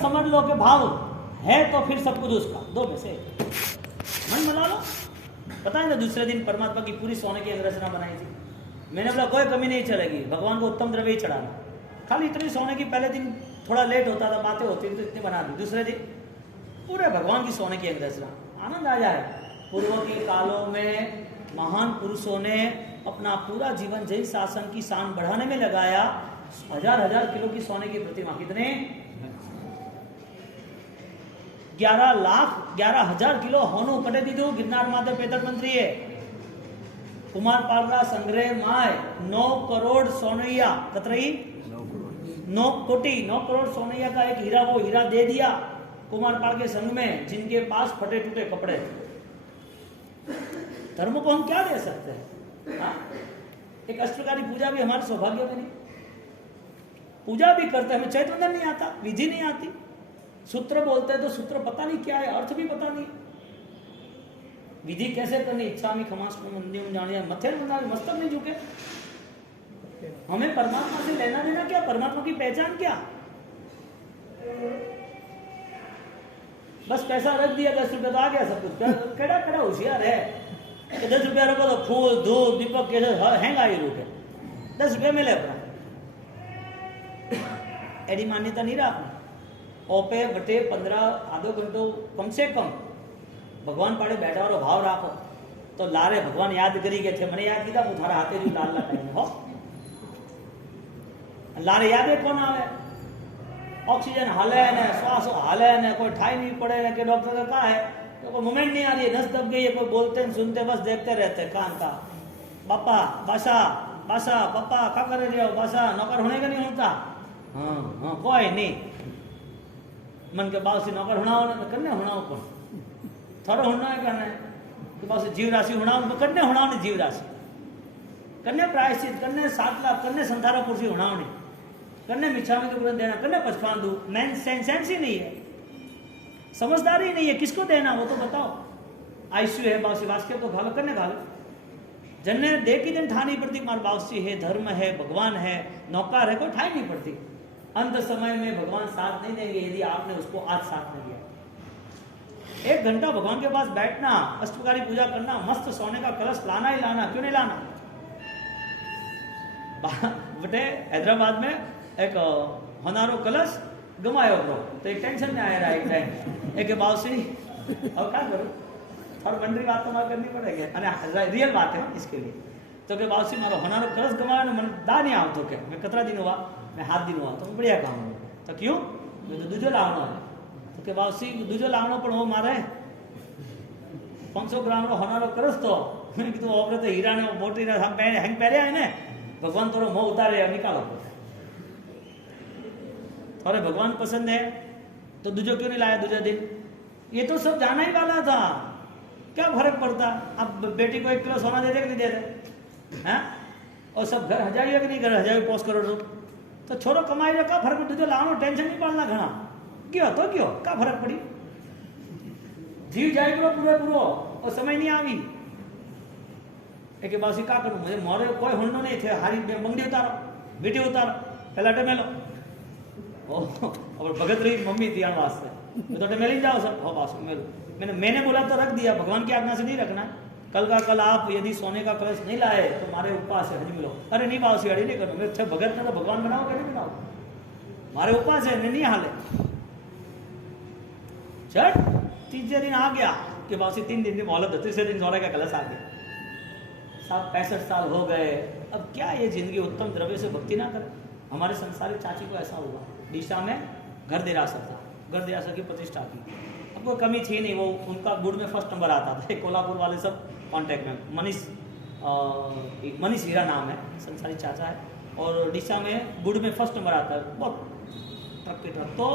समझ लो कि भाव है तो फिर सब कुछ उसका, दो में से मन बना लो। पता है ना दूसरे दिन परमात्मा की पूरी सोने की रचना बनाई थी। मैंने बोला कोई कमी नहीं चलेगी, भगवान को उत्तम द्रव्य ही चढ़ाना, खाली इतनी सोने की, पहले दिन थोड़ा लेट होता था, बातें होती थी तो इतनी बना दी, दूसरे दिन पूरे भगवान की सोने की रचना। आनंद आ जाए। पूर्व के कालों में महान पुरुषों ने अपना पूरा जीवन जैन शासन की शान बढ़ाने में लगाया। हजार हजार किलो की सोने की प्रतिमा, कितने 11,00,000 किलो होनो कटे दीधु गिरनार माते पेतर मंत्री है। कुमार पालरा संग्रह माय 9 करोड़ सोनैया, कतरई 9 करोड़ सोनैया का एक हीरा, वो हीरा दे दिया कुमारपाल के संग में, जिनके पास फटे टूटे कपड़े थे। धर्म को हम क्या दे सकते हैं? हाँ? एक अष्टप्रकारी पूजा भी हमारे सौभाग्य में नहीं, पूजा भी करते हैं, हमें चैतन्य नहीं आता, विधि नहीं आती, सूत्र बोलते हैं तो सूत्र पता नहीं क्या है, अर्थ भी पता नहीं, विधि कैसे करनी, इच्छा में जानिए मथे मस्तक नहीं झुके। हमें परमात्मा से लेना देना क्या, परमात्मा की पहचान क्या? बस पैसा रख दिया, 10 रुपया तो आ गया सब कुछ। केड़ा केड़ा होशियार है कि 10 रुपया रखो तो फूल धूप दीपक कैसे हैंगा ही रुके, 10 रुपया मिले अपना। एडी मान्यता नहीं रखनी। ओपे बटे 15 आधो घंटो कम से कम भगवान पाड़े बैठा वालों भाव राखो तो लारे भगवान याद करी गए थे, मैंने याद किया वो थारा हाथे जो लाल टाइम हो लारे याद है कौन आवे, ऑक्सीजन हाले ने श्वास हाले ने, कोई ठाई नहीं पड़े ने कि डॉक्टर का कहा है तो कोई मोमेंट नहीं आ रही है, नस दब गई है, कोई बोलते हैं सुनते बस देखते रहते कान का। पापा बासा बासा पापा क्या कर रहे हो, बासा नौकर होने का नहीं होता। हाँ हाँ कोई नहीं, मन के बाल से नौकर होना करने होना कौन थोड़ा होना है करना है तो बस जीव राशि होना करने होना नहीं, जीव राशि करने प्रायश्चित करने 7 लाख करने संतारा पुरुषी होना नहीं करने मिच्छा में तो देना करने पचपान दू, मैन सेंस ही नहीं है, समझदारी नहीं है, किसको देना वो तो बताओ। आयुष्य है बावसी वास्के तो घालो करने घालो, जन्ने दे की दिन ठा नहीं पड़ती, मार बावसी है, धर्म है, भगवान है, नौकार है, कोई ठाई नहीं पड़ती। अंत समय में भगवान साथ नहीं देंगे यदि आपने उसको आज साथ नहीं दिया। 1 घंटा भगवान के पास बैठना, अष्टप्रकारी पूजा करना, मस्त सोने का कलश लाना ही लाना, क्यों नहीं लाना। बटे हैदराबाद में एक होनारो कलश गमायो ब्रो, तो एक टेंशन में आया रहा एक टाइम एक बावसी अब क्या करूँ, और मंडरी बात तो मार करनी पड़ेगी, अरे रियल बात है इसके लिए। तो के बावसी मारो होनारो कलश गमायो मन दा नहीं आवतो के मैं कतरा दिन हुआ, मैं 7 दिन हुआ तो बढ़िया काम हो तो क्यों मैं तो दूजो लावनो है तो के बावसी दूजो लावनो पण वो मारे 500 ग्राम रो होनारो करस तो मैंने कीधुं ओपरे तो हीरा ने मोटी ने हम पहने हैंग पहरे है ने भगवान थोड़ो मोह उतारे निकालो, थोड़े भगवान पसंद है तो दूजो क्यों नहीं लाया दूसरे दिन, ये तो सब जाना ही वाला था, क्या फर्क पड़ता। अब बेटी को 1 किलो सोना दे दे कि नहीं दे दे हैं, और सब घर हजारी कि नहीं घर हजारी पोस्ट करो तो छोरो कमाई लो, क्या फर्क पड़ता, लानो टेंशन नहीं पालना घना क्यों तो क्यों क्या फर्क पड़ी, जीव जाए पूरो और समय नहीं आवी एक बासी क्या करूं, मुझे मोरे कोई हुंडो नहीं थे, हारी बंगड़ी उतारो बेटी उतारो पहला टमेलो और भगत रही मम्मी थी वास्ते मैं तो टमेली जाओ सब हो बास मैंने बोला तो रख दिया, भगवान की आज्ञा से नहीं रखना। कल का कल आप यदि सोने का कलश नहीं लाए तो मारे उपवास है, हज मिलो, अरे नहीं बाव सियाड़ी नहीं करो, मेरे भगत ने तो भगवान बनाओ नहीं बनाओ, मारे उपवास है नहीं हाले चट। तीसरे दिन आ गया कि बासी 3 दिन की मोहलत है, तीसरे दिन सोने का कलश आ गया, 65 साल हो गए, अब क्या ये जिंदगी उत्तम द्रव्य से भक्ति ना करे। हमारे संसारी चाची को ऐसा हुआ, दिशा में घर देरासर था, घर देरासर की प्रतिष्ठा की, अब कोई कमी थी नहीं, वो उनका गुड़ में फर्स्ट नंबर आता था, कोल्हापुर वाले सब कांटेक्ट में, मनीष हीरा नाम है, संसारी चाचा है, और दिशा में गुड़ में फर्स्ट नंबर आता है, बहुत ट्रक के ट्रक। तो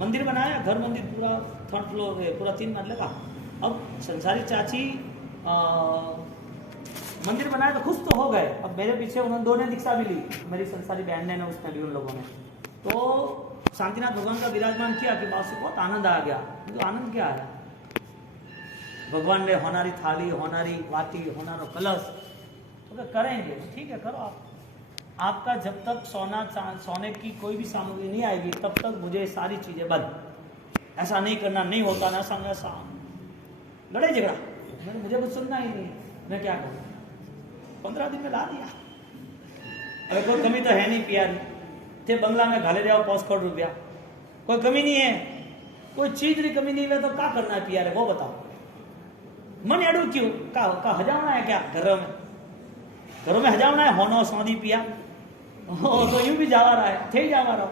मंदिर बनाया, घर मंदिर पूरा 3rd फ्लोर है, पूरा 3 मंजिल का। अब संसारी चाची मंदिर बनाया तो खुश तो हो गए, अब मेरे पीछे उन्होंने 2 ने दीक्षा भी ली, मेरी संसारी बहन ने उसने भी, उन लोगों ने तो शांतिनाथ भगवान का विराजमान किया कि बात से बहुत आनंद आ गया। तो आनंद क्या आया, भगवान ने होनारी थाली, होनारी वाटी, होनारो कलश तो करेंगे, ठीक है करो आप, आपका जब तक सोने की कोई भी सामग्री नहीं आएगी तब तक मुझे सारी चीजें बंद, ऐसा नहीं करना, नहीं होता ना संग ऐसा, लड़ाई झगड़ा, मुझे कुछ सुनना ही नहीं, मैं क्या करूँ। 15 दिन में ला दिया। अरे कोई कमी तो है नहीं प्यारी, थे बंगला में घाले जाओ 5 करोड़ रुपया, कोई कमी नहीं है, कोई चीज की कमी नहीं है, तो क्या करना है प्यारे वो बताओ। मन एडू क्यों का हजावना है क्या घरों में हजावना है, होनो सौदी पिया तो यूं भी जावा रहा है, थे जावा रहा।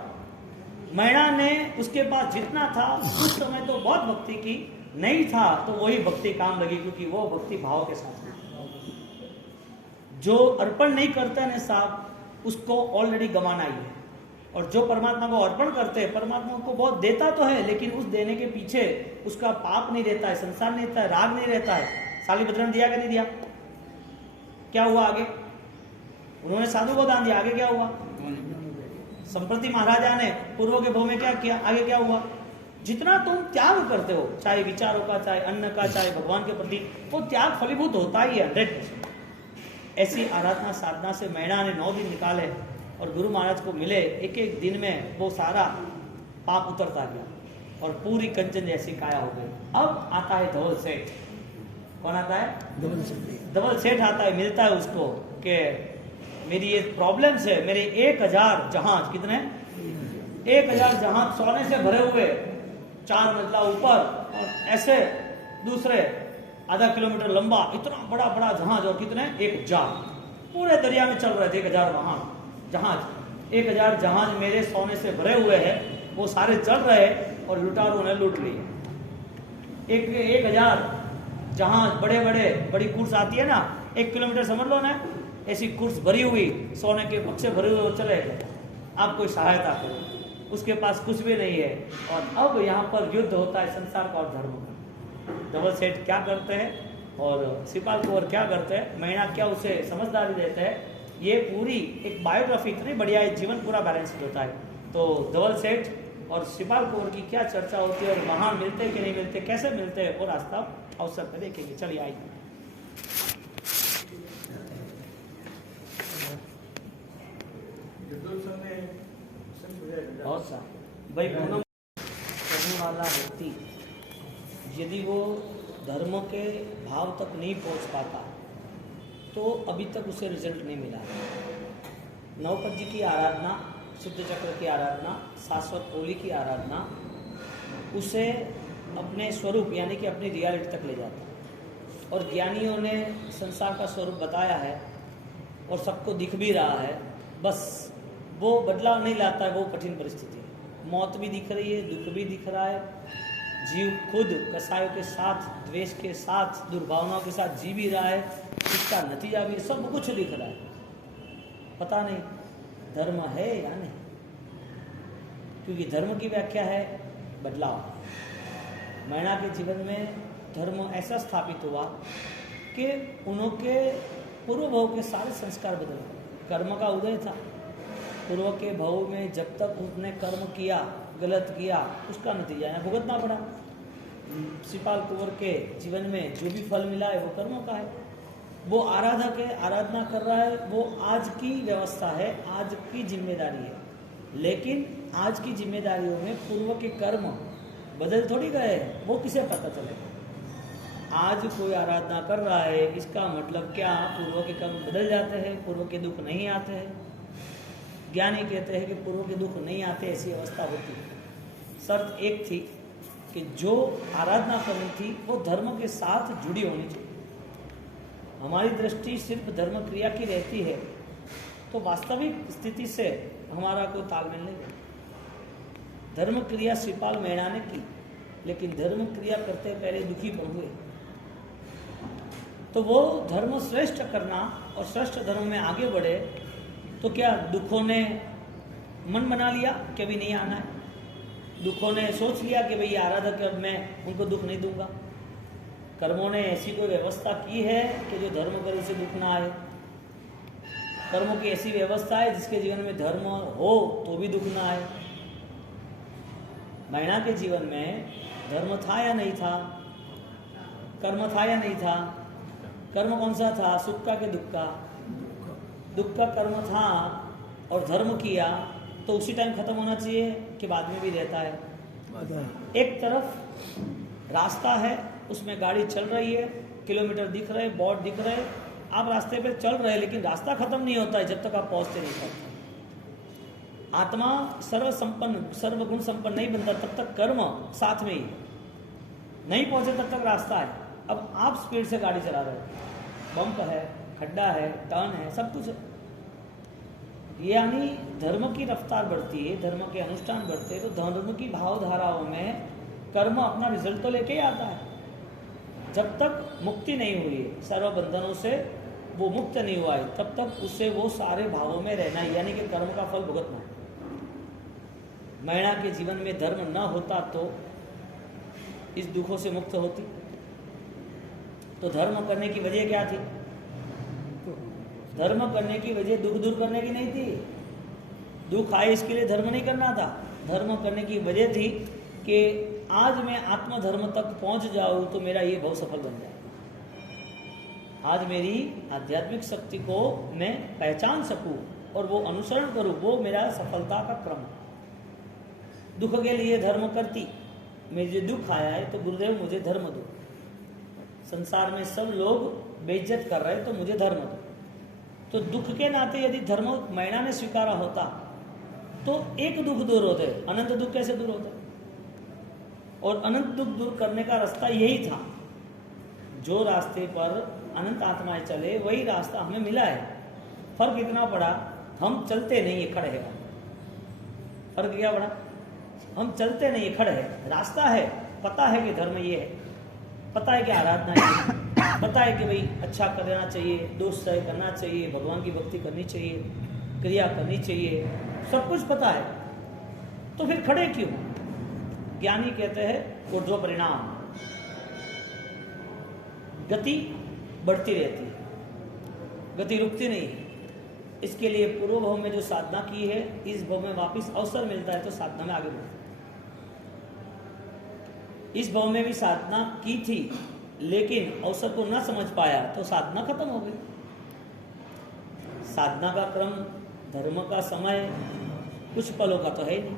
मैणा ने उसके पास जितना था उस समय तो बहुत भक्ति की, नहीं था तो वही भक्ति काम लगी, क्योंकि वो भक्ति भाव के साथ है। जो अर्पण नहीं करता ना साहब, उसको ऑलरेडी गंवाना ही है। और जो परमात्मा को अर्पण करते हैं, परमात्मा को बहुत देता तो है, लेकिन उस देने के पीछे उसका पाप नहीं रहता है, संसार नहीं रहता है, राग नहीं रहता है। शालिभद्र ने दिया कि नहीं दिया? क्या हुआ आगे? उन्होंने साधु को दान दिया, आगे क्या हुआ? संप्रति महाराजा ने पूर्व के भाव में क्या किया, आगे क्या हुआ? जितना तुम त्याग करते हो, चाहे विचारों का, चाहे अन्न का, चाहे भगवान के प्रति, वो त्याग फलीभूत होता ही है 100%। ऐसी आराधना साधना से मैणा ने 9 दिन निकाले और गुरु महाराज को मिले। एक एक दिन में वो सारा पाप उतरता गया और पूरी कंचन जैसी काया हो गई। अब आता है धवल सेठ। कौन आता है? धवल सेठ आता है, मिलता है उसको कि मेरी ये प्रॉब्लम्स है, मेरे 1000 जहाज, कितने? 1000 जहाज सोने से भरे हुए, 4 मंजिला ऊपर और ऐसे दूसरे आधा किलोमीटर लंबा इतना बड़ा बड़ा जहाज, और कितने? 1 जाल पूरे दरिया में चल रहे थे। 1000 वहां जहाज, 1000 जहाज मेरे सोने से भरे हुए हैं, वो सारे चल रहे और लुटारों ने लूट लिए। 1000 जहाज बड़ी कुर्स आती है ना, 1 किलोमीटर समझ लो ना, ऐसी कुर्स भरी हुई सोने के बक्से भरे हुए चले गए। आप कोई सहायता करो, उसके पास कुछ भी नहीं है। और अब यहाँ पर युद्ध होता है संसार का और धर्म का। धवल सेठ क्या करते हैं और सिपाल कुंवर क्या करते हैं, मैणा क्या उसे समझदारी देते हैं, ये पूरी एक बायोग्राफी इतनी बढ़िया है, जीवन पूरा बैलेंस होता है। तो धवल सेठ और सिपाल कुंवर की क्या चर्चा होती है और वहाँ मिलते कि नहीं मिलते, कैसे मिलते हैं, वो रास्ता अवसर पर देखेंगे। चलिए आइए। बहुत सा भाई पूनम करने वाला व्यक्ति यदि वो धर्म के भाव तक नहीं पहुंच पाता तो अभी तक उसे रिजल्ट नहीं मिला। नवपत जी की आराधना, सिद्ध चक्र की आराधना, शाश्वत ओली की आराधना उसे अपने स्वरूप यानी कि अपनी रियलिटी तक ले जाता है। और ज्ञानियों ने संसार का स्वरूप बताया है और सबको दिख भी रहा है, बस वो बदलाव नहीं लाता है, वो कठिन परिस्थिति है। मौत भी दिख रही है, दुख भी दिख रहा है, जीव खुद कसायों के साथ, द्वेष के साथ, दुर्भावनाओं के साथ जी भी रहा है, इसका नतीजा भी सब कुछ दिख रहा है। पता नहीं धर्म है या नहीं, क्योंकि धर्म की व्याख्या है बदलाव। मैणा के जीवन में धर्म ऐसा स्थापित हुआ कि उनके पूर्व भाव के सारे संस्कार बदल गए। कर्म का उदय था पूर्व के भाव में, जब तक उसने कर्म किया, गलत किया, उसका नतीजा है भुगतना पड़ा। सिपाल कुंवर के जीवन में जो भी फल मिला है वो कर्मों का है। वो आराधक है, आराधना कर रहा है, वो आज की व्यवस्था है, आज की जिम्मेदारी है। लेकिन आज की जिम्मेदारियों में पूर्व के कर्म बदल थोड़ी गए हैं, वो किसे पता चलेगा। आज कोई आराधना कर रहा है, इसका मतलब क्या पूर्व के कर्म बदल जाते हैं, पूर्व के दुख नहीं आते हैं? ज्ञानी कहते हैं कि पूर्व के दुख नहीं आते, ऐसी अवस्था होती है। शर्त एक थी कि जो आराधना करनी थी वो धर्म के साथ जुड़ी होनी चाहिए। हमारी दृष्टि सिर्फ धर्म क्रिया की रहती है तो वास्तविक स्थिति से हमारा कोई तालमेल नहीं है। धर्म क्रिया सिपाल मैणा ने की, लेकिन धर्म क्रिया करते पहले दुखी पर हुए। तो वो धर्म श्रेष्ठ करना और श्रेष्ठ धर्म में आगे बढ़े, तो क्या दुखों ने मन बना लिया कि अभी नहीं आना है? दुखों ने सोच लिया कि भाई आराधक अब मैं उनको दुख नहीं दूंगा? कर्मों ने ऐसी कोई व्यवस्था की है कि जो धर्म करे उसे दुख ना आए? कर्मों की ऐसी व्यवस्था है जिसके जीवन में धर्म हो तो भी दुख ना आए? मैणा के जीवन में धर्म था या नहीं था? कर्म था या नहीं था? कर्म कौन सा था? सुख का कि दुख का? दुख का कर्म था और धर्म किया तो उसी टाइम खत्म होना चाहिए कि बाद में भी रहता है? एक तरफ रास्ता है, उसमें गाड़ी चल रही है, किलोमीटर दिख रहे, बोर्ड दिख रहे, आप रास्ते पे चल रहे हैं, लेकिन रास्ता खत्म नहीं होता है जब तक आप पहुंचते नहीं करते। आत्मा सर्व संपन्न, सर्वगुण संपन्न नहीं बनता तब तक कर्म साथ में ही नहीं पहुंचे तब तक रास्ता है। अब आप स्पीड से गाड़ी चला रहे हो, बम्प है, खड्डा है, टर्न है, सब कुछ है, यानी धर्म की रफ्तार बढ़ती है, धर्म के अनुष्ठान बढ़ते हैं, तो धर्म की भावधाराओं में कर्म अपना रिजल्ट तो लेके ही आता है। जब तक मुक्ति नहीं हुई है, सर्व बंधनों से वो मुक्त नहीं हुआ है, तब तक उसे वो सारे भावों में रहना है, यानी कि कर्म का फल भुगतना है। महिला के जीवन में धर्म न होता तो इस दुखों से मुक्त होती। तो धर्म करने की वजह क्या थी? धर्म करने की वजह दुख दूर करने की नहीं थी। दुख आए इसके लिए धर्म नहीं करना था। धर्म करने की वजह थी कि आज मैं आत्मधर्म तक पहुंच जाऊं तो मेरा ये बहुत सफल बन जाए। आज मेरी आध्यात्मिक शक्ति को मैं पहचान सकूं और वो अनुसरण करूं, वो मेरा सफलता का क्रम। दुख के लिए धर्म करती, मुझे दुख आया है तो गुरुदेव मुझे धर्म दो। संसार में सब लोग बेइज्जत कर रहे हैं तो मुझे धर्म दो। तो दुख के नाते यदि धर्म मैना ने स्वीकारा होता तो एक दुख दूर होते, अनंत दुख कैसे दूर होते? और अनंत दुख दूर करने का रास्ता यही था। जो रास्ते पर अनंत आत्माएं चले वही रास्ता हमें मिला है। फर्क इतना पड़ा, हम चलते नहीं है, खड़े हैं। फर्क क्या पड़ा? हम चलते नहीं है, खड़े हैं। रास्ता है, पता है कि धर्म ये है, पता है कि आराधना है, पता है कि भाई अच्छा करना चाहिए, दोष सह करना चाहिए, भगवान की भक्ति करनी चाहिए, क्रिया करनी चाहिए, सब कुछ पता है, तो फिर खड़े क्यों? ज्ञानी कहते हैं ऊर्ध्व परिणाम, गति बढ़ती रहती है, गति रुकती नहीं है। इसके लिए पूर्व भाव में जो साधना की है, इस भाव में वापस अवसर मिलता है तो साधना में आगे बढ़ते। इस भाव में भी साधना की थी लेकिन अवसर को न समझ पाया तो साधना खत्म हो गई। साधना का क्रम, धर्म का समय कुछ पलों का तो है नहीं।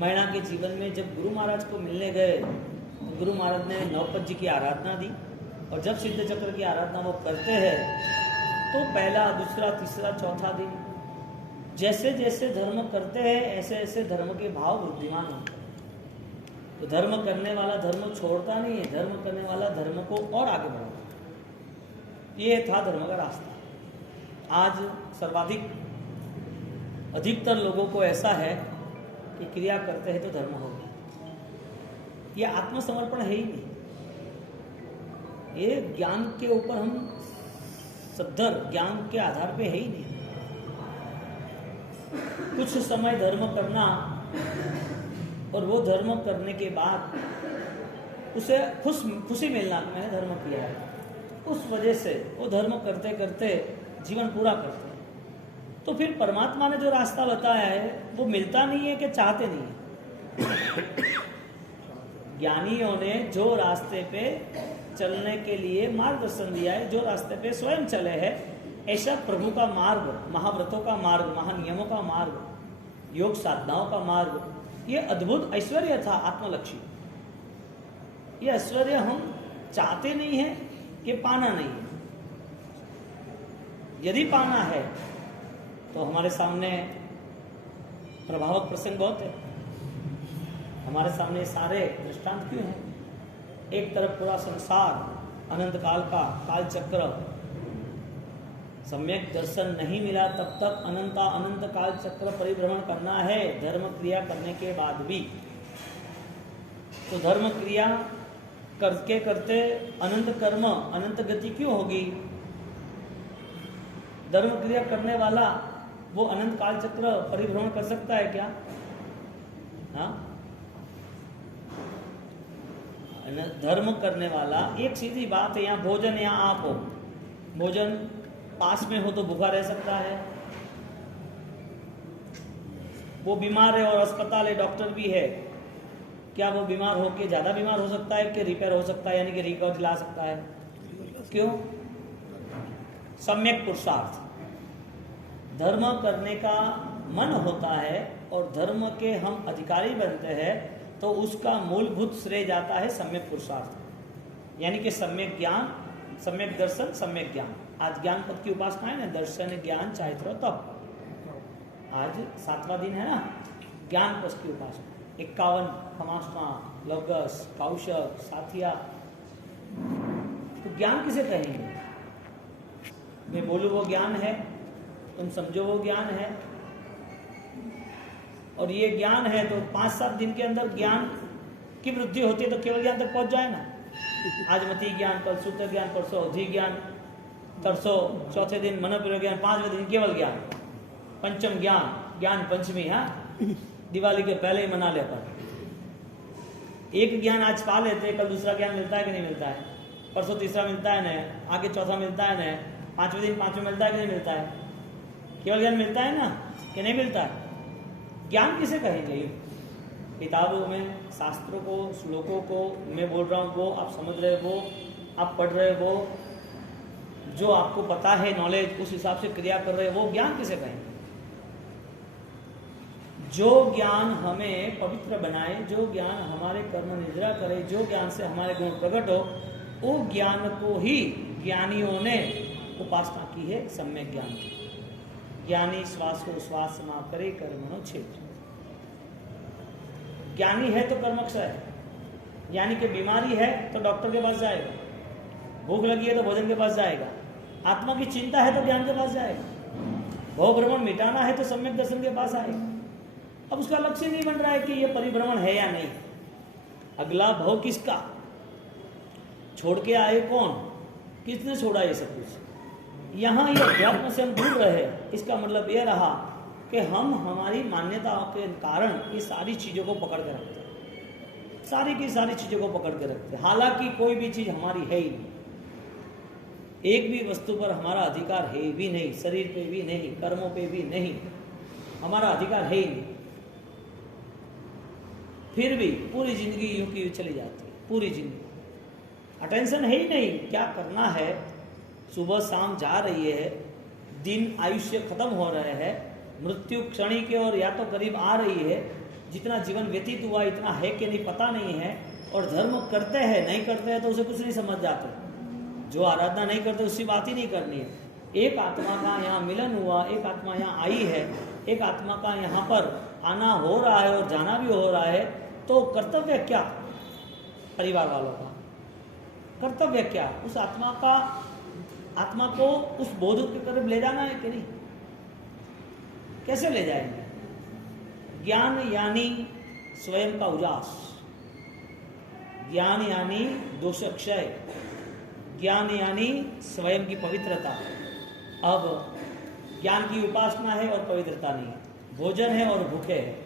महिला के जीवन में जब गुरु महाराज को मिलने गए तो गुरु महाराज ने नवपत जी की आराधना दी, और जब सिद्ध चक्र की आराधना वो करते हैं तो पहला, दूसरा, तीसरा, चौथा दिन जैसे जैसे धर्म करते हैं ऐसे ऐसे धर्म के भाव वृद्धिमान होते हैं। तो धर्म करने वाला धर्म छोड़ता नहीं है, धर्म करने वाला धर्म को और आगे बढ़ाता। ये था धर्म का रास्ता। आज सर्वाधिक अधिकतर लोगों को ऐसा है कि क्रिया करते हैं तो धर्म हो गया। ये आत्मसमर्पण है ही नहीं। ये ज्ञान के ऊपर हम सद्धर, ज्ञान के आधार पे है ही नहीं। कुछ समय धर्म करना और वो धर्म करने के बाद उसे खुशी मिलना कि मैंने धर्म किया है, उस वजह से वो धर्म करते करते जीवन पूरा करते हैं। तो फिर परमात्मा ने जो रास्ता बताया है वो मिलता नहीं है कि चाहते नहीं है। ज्ञानियों ने जो रास्ते पे चलने के लिए मार्गदर्शन दिया है, जो रास्ते पे स्वयं चले हैं, ऐसा प्रभु का मार्ग, महाव्रतों का मार्ग, महानियमों का मार्ग, योग साधनाओं का मार्ग, ये अद्भुत ऐश्वर्य था आत्मलक्ष्मी। ये ऐश्वर्य हम चाहते नहीं है कि पाना नहीं है। यदि पाना है तो हमारे सामने प्रभावक प्रसंग बहुत है। हमारे सामने सारे दृष्टांत क्यों हैं? एक तरफ पूरा संसार, अनंत काल का काल चक्र, सम्यक दर्शन नहीं मिला तब तक अनंत काल चक्र परिभ्रमण करना है धर्म क्रिया करने के बाद भी। तो धर्म क्रिया करके करते अनंत कर्म, अनंत गति क्यों होगी? धर्म क्रिया करने वाला वो अनंत काल चक्र परिभ्रमण कर सकता है क्या? हाँ, धर्म करने वाला, एक सीधी बात है, यहाँ भोजन, यहाँ आप हो, भोजन पास में हो तो भूखा रह सकता है। वो बीमार है और अस्पताल है, डॉक्टर भी है, क्या वो बीमार हो के ज्यादा बीमार हो सकता है कि रिपेयर हो सकता है, यानी कि रिकवर दिला सकता है? क्यों? सम्यक पुरुषार्थ। धर्म करने का मन होता है और धर्म के हम अधिकारी बनते हैं, तो उसका मूलभूत श्रेय जाता है सम्यक पुरुषार्थ, यानी कि सम्यक ज्ञान, सम्यक दर्शन, सम्यक ज्ञान। आज ज्ञान पद की उपासना है ना, दर्शन ज्ञान चारित्र तप। आज 7वां दिन है ना ज्ञान पद की उपासना। 51 खमासना, लवगस, कौशक, साथिया। तो ज्ञान किसे कहेंगे? मैं बोलूं वो ज्ञान है, तुम समझो वो ज्ञान है, और ये ज्ञान है तो 5-7 दिन के अंदर ज्ञान की वृद्धि होती है तो केवल ज्ञान तक पहुंच जाए ना। आज मति ज्ञान, कल सूत्र ज्ञान, परसों अवधि ज्ञान, तरसों चौथे दिन मनोपूर्वक ज्ञान, 5वें दिन केवल ज्ञान, पंचम ज्ञान, ज्ञान पंचमी। हाँ, दिवाली के पहले ही मना ले। पर एक ज्ञान आज पा लेते, कल दूसरा ज्ञान मिलता है कि नहीं मिलता है? परसों तीसरा मिलता है न, आगे चौथा मिलता है न, 5वें दिन 5वें मिलता है कि नहीं मिलता है? केवल ज्ञान मिलता है ना कि नहीं मिलता है? ज्ञान किसे कहेंगे? किताबों में, शास्त्रों को, श्लोकों को मैं बोल रहा हूँ वो आप समझ रहे हो, आप पढ़ रहे हो, जो आपको पता है नॉलेज, उस हिसाब से क्रिया कर रहे हो, वो ज्ञान किसे कहेंगे? जो ज्ञान हमें पवित्र बनाए, जो ज्ञान हमारे कर्म निद्रा करे, जो ज्ञान से हमारे गुण प्रकट हो, वो ज्ञान को ही ज्ञानियों ने उपासना की है सम्यक ज्ञान की। ज्ञानी श्वास को श्वास समाप्त करे, कर्मणो क्षेत्र। ज्ञानी है तो कर्मक्ष है, यानी कि बीमारी है तो डॉक्टर के पास जाएगा, भूख लगी है तो भोजन के पास जाएगा, आत्मा की चिंता है तो ज्ञान के पास जाएगा, भव भ्रमण मिटाना है तो सम्यक दर्शन के पास आएगा। अब उसका लक्ष्य नहीं बन रहा है कि यह परिभ्रमण है या नहीं, अगला भव किसका, छोड़ के आए कौन, किसने छोड़ा ये सब कुछ। यहाँ ये अध्यात्म से हम दूर रहे, इसका मतलब यह रहा कि हम हमारी मान्यताओं के कारण ये सारी चीज़ों को पकड़ के रखते हैं, सारी की सारी चीज़ों को पकड़ के रखते हैं, हालांकि कोई भी चीज़ हमारी है ही नहीं। एक भी वस्तु पर हमारा अधिकार है भी नहीं, शरीर पे भी नहीं, कर्मों पे भी नहीं, हमारा अधिकार है ही नहीं। फिर भी पूरी जिंदगी यूं की यूं चली जाती है, पूरी जिंदगी अटेंशन है ही नहीं, क्या करना है। सुबह शाम जा रही है, दिन आयुष्य खत्म हो रहे हैं, मृत्यु क्षणी के और या तो करीब आ रही है, जितना जीवन व्यतीत हुआ इतना है कि नहीं पता नहीं है, और धर्म करते हैं नहीं करते हैं तो उसे कुछ नहीं समझ जाते, जो आराधना नहीं करते उसकी बात ही नहीं करनी है। एक आत्मा का यहाँ मिलन हुआ, एक आत्मा यहाँ आई है, एक आत्मा का यहाँ पर आना हो रहा है और जाना भी हो रहा है, तो कर्तव्य क्या परिवार वालों का, कर्तव्य क्या उस आत्मा को उस बोध के करीब ले जाना है कि नहीं, कैसे ले जाएंगे। ज्ञान यानी स्वयं का उजास, ज्ञान यानी दोष क्षय, ज्ञान यानी स्वयं की पवित्रता। अब ज्ञान की उपासना है और पवित्रता नहीं, भोजन है और भूखे है,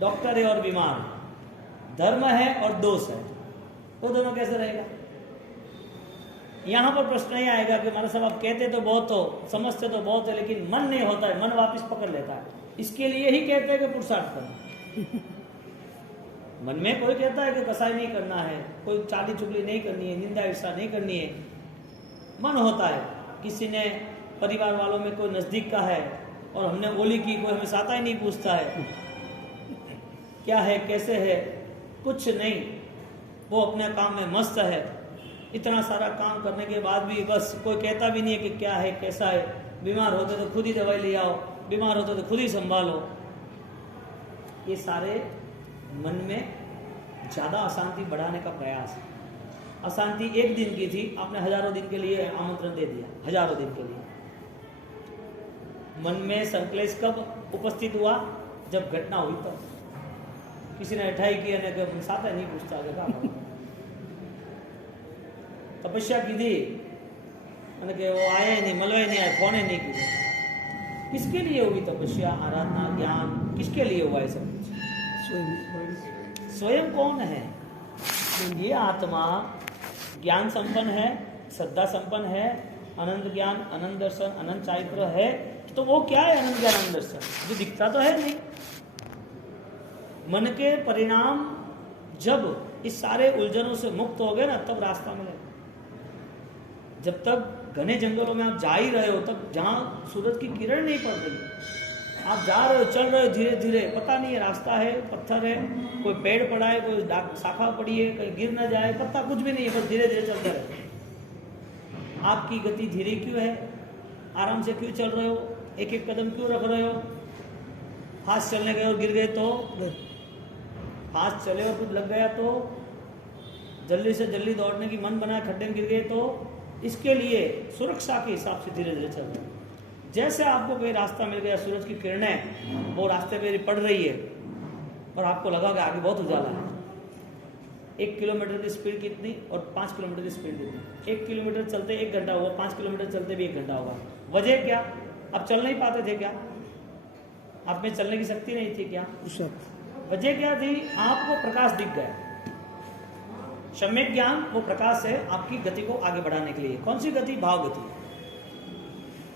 डॉक्टर है और बीमार है, धर्म है और दोष है, वो दोनों कैसे रहेगा। यहाँ पर प्रश्न नहीं आएगा कि हमारे साहब आप कहते तो बहुत हो, समझते तो बहुत है, लेकिन मन नहीं होता है, मन वापस पकड़ लेता है। इसके लिए ही कहते हैं कि पुरुषार्थ करना। मन में कोई कहता है कि कसाई नहीं करना है, कोई चाली चुगली नहीं करनी है, निंदा ईर्षा नहीं करनी है, मन होता है। किसी ने परिवार वालों में कोई नजदीक का है और हमने बोली की, कोई हमें साता ही नहीं पूछता है क्या है कैसे है, कुछ नहीं, वो अपने काम में मस्त है। इतना सारा काम करने के बाद भी बस कोई कहता भी नहीं है कि क्या है कैसा है। बीमार होते तो खुद ही दवाई ले आओ, बीमार होते तो खुद ही संभालो। ये सारे मन में ज़्यादा अशांति बढ़ाने का प्रयास है। अशांति एक दिन की थी, आपने हजारों दिन के लिए आमंत्रण दे दिया, हजारों दिन के लिए। मन में संक्लेश कब उपस्थित हुआ, जब घटना हुई तब। किसी ने अठाई की ने साथ नहीं पूछता क्या तपस्या की थी, मैंने कि वो आए नहीं, मलवे नहीं आए, फोन नहीं की। किसके लिए हुई तपस्या, आराधना, ज्ञान, किसके लिए हुआ है सब कुछ? स्वयं कौन है? ये आत्मा ज्ञान संपन्न है, श्रद्धा संपन्न है, अनंत ज्ञान, अनंत दर्शन, अनंत चारित्र है, तो वो क्या है अनंत ज्ञान, अनंत दर्शन? जो दिखता तो है नहीं। मन के परिणाम जब इस सारे उलझनों से मुक्त हो गए ना, तब रास्ता मिलेगा। जब तक घने जंगलों में आप जा ही रहे हो, तब जहाँ सूरज की किरण नहीं पड़ रही, आप जा रहे हो, चल रहे हो धीरे धीरे, पता नहीं है रास्ता है, पत्थर है, कोई पेड़ पड़ा है, कोई शाखा पड़ी है, कहीं गिर ना जाए, पता कुछ भी नहीं है, बस धीरे धीरे चलते रहे। आपकी गति धीरे क्यों है? आराम से क्यों चल रहे हो? एक एक कदम क्यों रख रहे हो? फास्ट चलने गए और गिर गए तो? फास्ट चले और कुछ लग गया तो? जल्दी से जल्दी दौड़ने की मन बना, खड्डे में गिर गए तो? इसके लिए सुरक्षा के हिसाब से धीरे धीरे चल रहे हैं। जैसे आपको कोई रास्ता मिल गया, सूरज की किरणें वो रास्ते पे पड़ रही है और आपको लगा कि आगे बहुत उजाला है, 1 किलोमीटर की स्पीड कितनी और 5 किलोमीटर की स्पीड कितनी? 1 किलोमीटर चलते 1 घंटा हुआ, 5 किलोमीटर चलते भी 1 घंटा हुआ। वजह क्या? आप चल नहीं पाते थे क्या? आप में चलने की शक्ति नहीं थी क्या? वजह क्या थी? आपको प्रकाश दिख गया। सम्यक ज्ञान वो प्रकाश है आपकी गति को आगे बढ़ाने के लिए। कौन सी गति? भाव गति।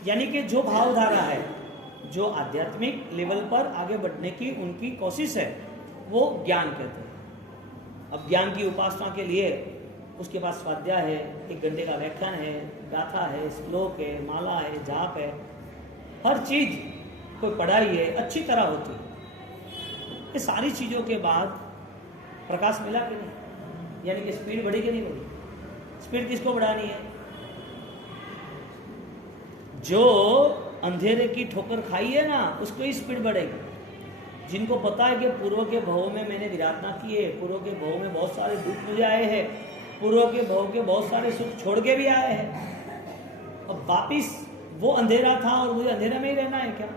यानी कि जो भावधारा है, जो आध्यात्मिक लेवल पर आगे बढ़ने की उनकी कोशिश है, वो ज्ञान कहते हैं। अब ज्ञान की उपासना के लिए उसके पास स्वाध्याय है, 1 घंटे का व्याख्यान है, गाथा है, श्लोक है, माला है, जाप है, हर चीज कोई पढ़ाई है, अच्छी तरह होती है। ये सारी चीजों के बाद प्रकाश मिला कि नहीं? यानी कि स्पीड बढ़ी कि नहीं बढ़ी? स्पीड किसको बढ़ानी है? जो अंधेरे की ठोकर खाई है ना, उसको ही स्पीड बढ़ेगी। जिनको पता है कि पूर्व के भव में मैंने विराधना की है, पूर्व के भव में बहुत सारे दुख मुझे आए हैं, पूर्व के भव के बहुत सारे सुख छोड़ के भी आए हैं, अब वापिस वो अंधेरा था और मुझे अंधेरा में ही रहना है क्या?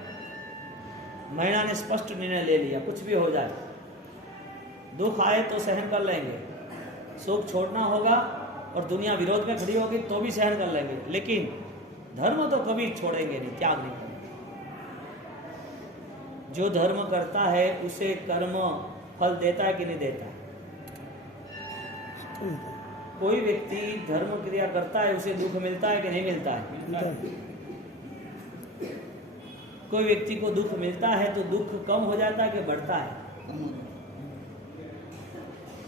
महिला ने स्पष्ट निर्णय ले लिया, कुछ भी हो जाए, दुख आए तो सहन कर लेंगे, सुख छोड़ना होगा और दुनिया विरोध में खड़ी होगी तो भी सहन कर लेंगे, लेकिन धर्म तो कभी छोड़ेंगे नहीं, त्याग नहीं करेंगे। जो धर्म करता है उसे कर्म फल देता है कि नहीं देता है? कोई व्यक्ति धर्म क्रिया करता है, उसे दुख मिलता है कि नहीं मिलता है? कोई व्यक्ति को दुख मिलता है तो दुख कम हो जाता है कि बढ़ता है?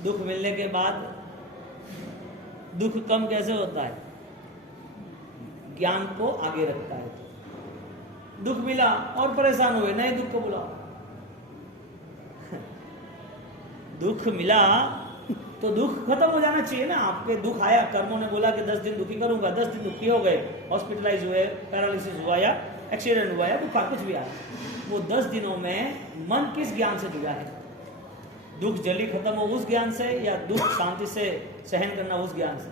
दुख मिलने के बाद दुख कम कैसे होता है? ज्ञान को आगे रखता है। दुख मिला और परेशान हुए, नए दुख को बुलाओ। दुख मिला तो दुख खत्म हो जाना चाहिए ना। आपके दुख आया, कर्मों ने बोला कि 10 दिन दुखी करूंगा, 10 दिन दुखी हो गए, हॉस्पिटलाइज हुए, पैरालिसिस हुआ या एक्सीडेंट हुआ या दुख कुछ भी आया, वो 10 दिनों में मन किस ज्ञान से जुड़ा है? दुख जल्दी खत्म हो उस ज्ञान से या दुख शांति से सहन करना उस ज्ञान से?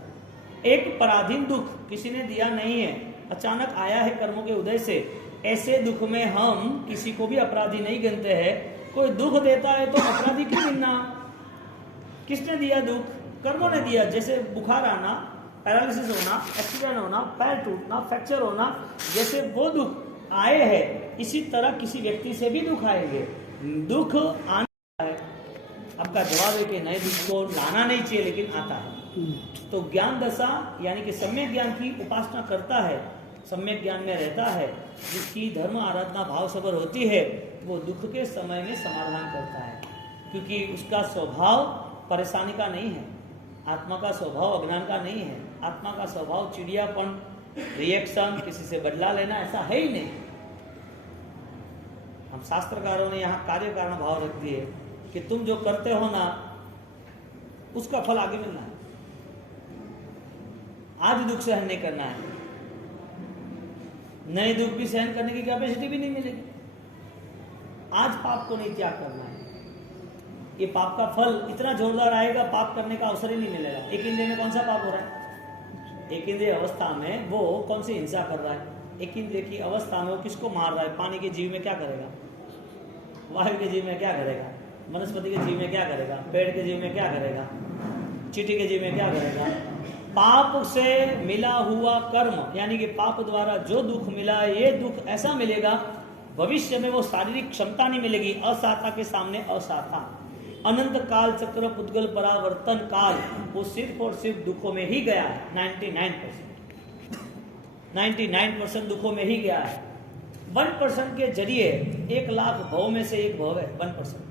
एक पराधीन दुख किसी ने दिया नहीं है, अचानक आया है कर्मों के उदय से। ऐसे दुख में हम किसी को भी अपराधी नहीं गिनते हैं। कोई दुख देता है तो अपराधी क्यों गिनना? किसने दिया दुख? कर्मों ने दिया। जैसे बुखार आना, पैरालिसिस होना, एक्सीडेंट होना, पैर टूटना, फ्रैक्चर होना, जैसे वो दुख आए हैं, इसी तरह किसी व्यक्ति से भी दुख आएंगे। दुख आना है। आपका जवाब है कि नए दुख को लाना नहीं चाहिए, लेकिन आता है। तो ज्ञान दशा यानी कि सम्यक ज्ञान की उपासना करता है, सम्यक ज्ञान में रहता है, जिसकी धर्म आराधना भाव सबर होती है, वो दुख के समय में समाधान करता है, क्योंकि उसका स्वभाव परेशानी का नहीं है, आत्मा का स्वभाव अज्ञान का नहीं है, आत्मा का स्वभाव चिड़ियापन, रिएक्शन, किसी से बदला लेना ऐसा है ही नहीं। हम शास्त्रकारों ने यहाँ कार्य कारण भाव रख दिए कि तुम जो करते हो ना उसका फल आगे मिलना है। आज दुख सहन नहीं करना है, नए दुख भी सहन करने की कैपेसिटी भी नहीं मिलेगी। आज पाप को नहीं त्याग करना है, ये पाप का फल इतना जोरदार आएगा, पाप करने का अवसर ही नहीं मिलेगा। एक इंद्रिय में कौन सा पाप हो रहा है? एक इंद्रिय अवस्था में वो कौन सी हिंसा कर रहा है? एक इंद्रिय की अवस्था में वो किसको मार रहा है? पानी के जीव में क्या करेगा? वायु के जीव में क्या करेगा? वनस्पति के जीव में क्या करेगा? पेड़ के जीव में क्या करेगा? चींटी के जीव में क्या करेगा? पाप से मिला हुआ कर्म, यानी कि पाप द्वारा जो दुख मिला, ये दुख ऐसा मिलेगा, भविष्य में वो शारीरिक क्षमता नहीं मिलेगी। असाता के सामने असाता, अनंत काल चक्र पुद्गल परावर्तन काल, वो सिर्फ और सिर्फ दुखों में ही गया है। 99% दुखों में ही गया है। 1% के जरिए 1 लाख भव में से एक भव है। 1%,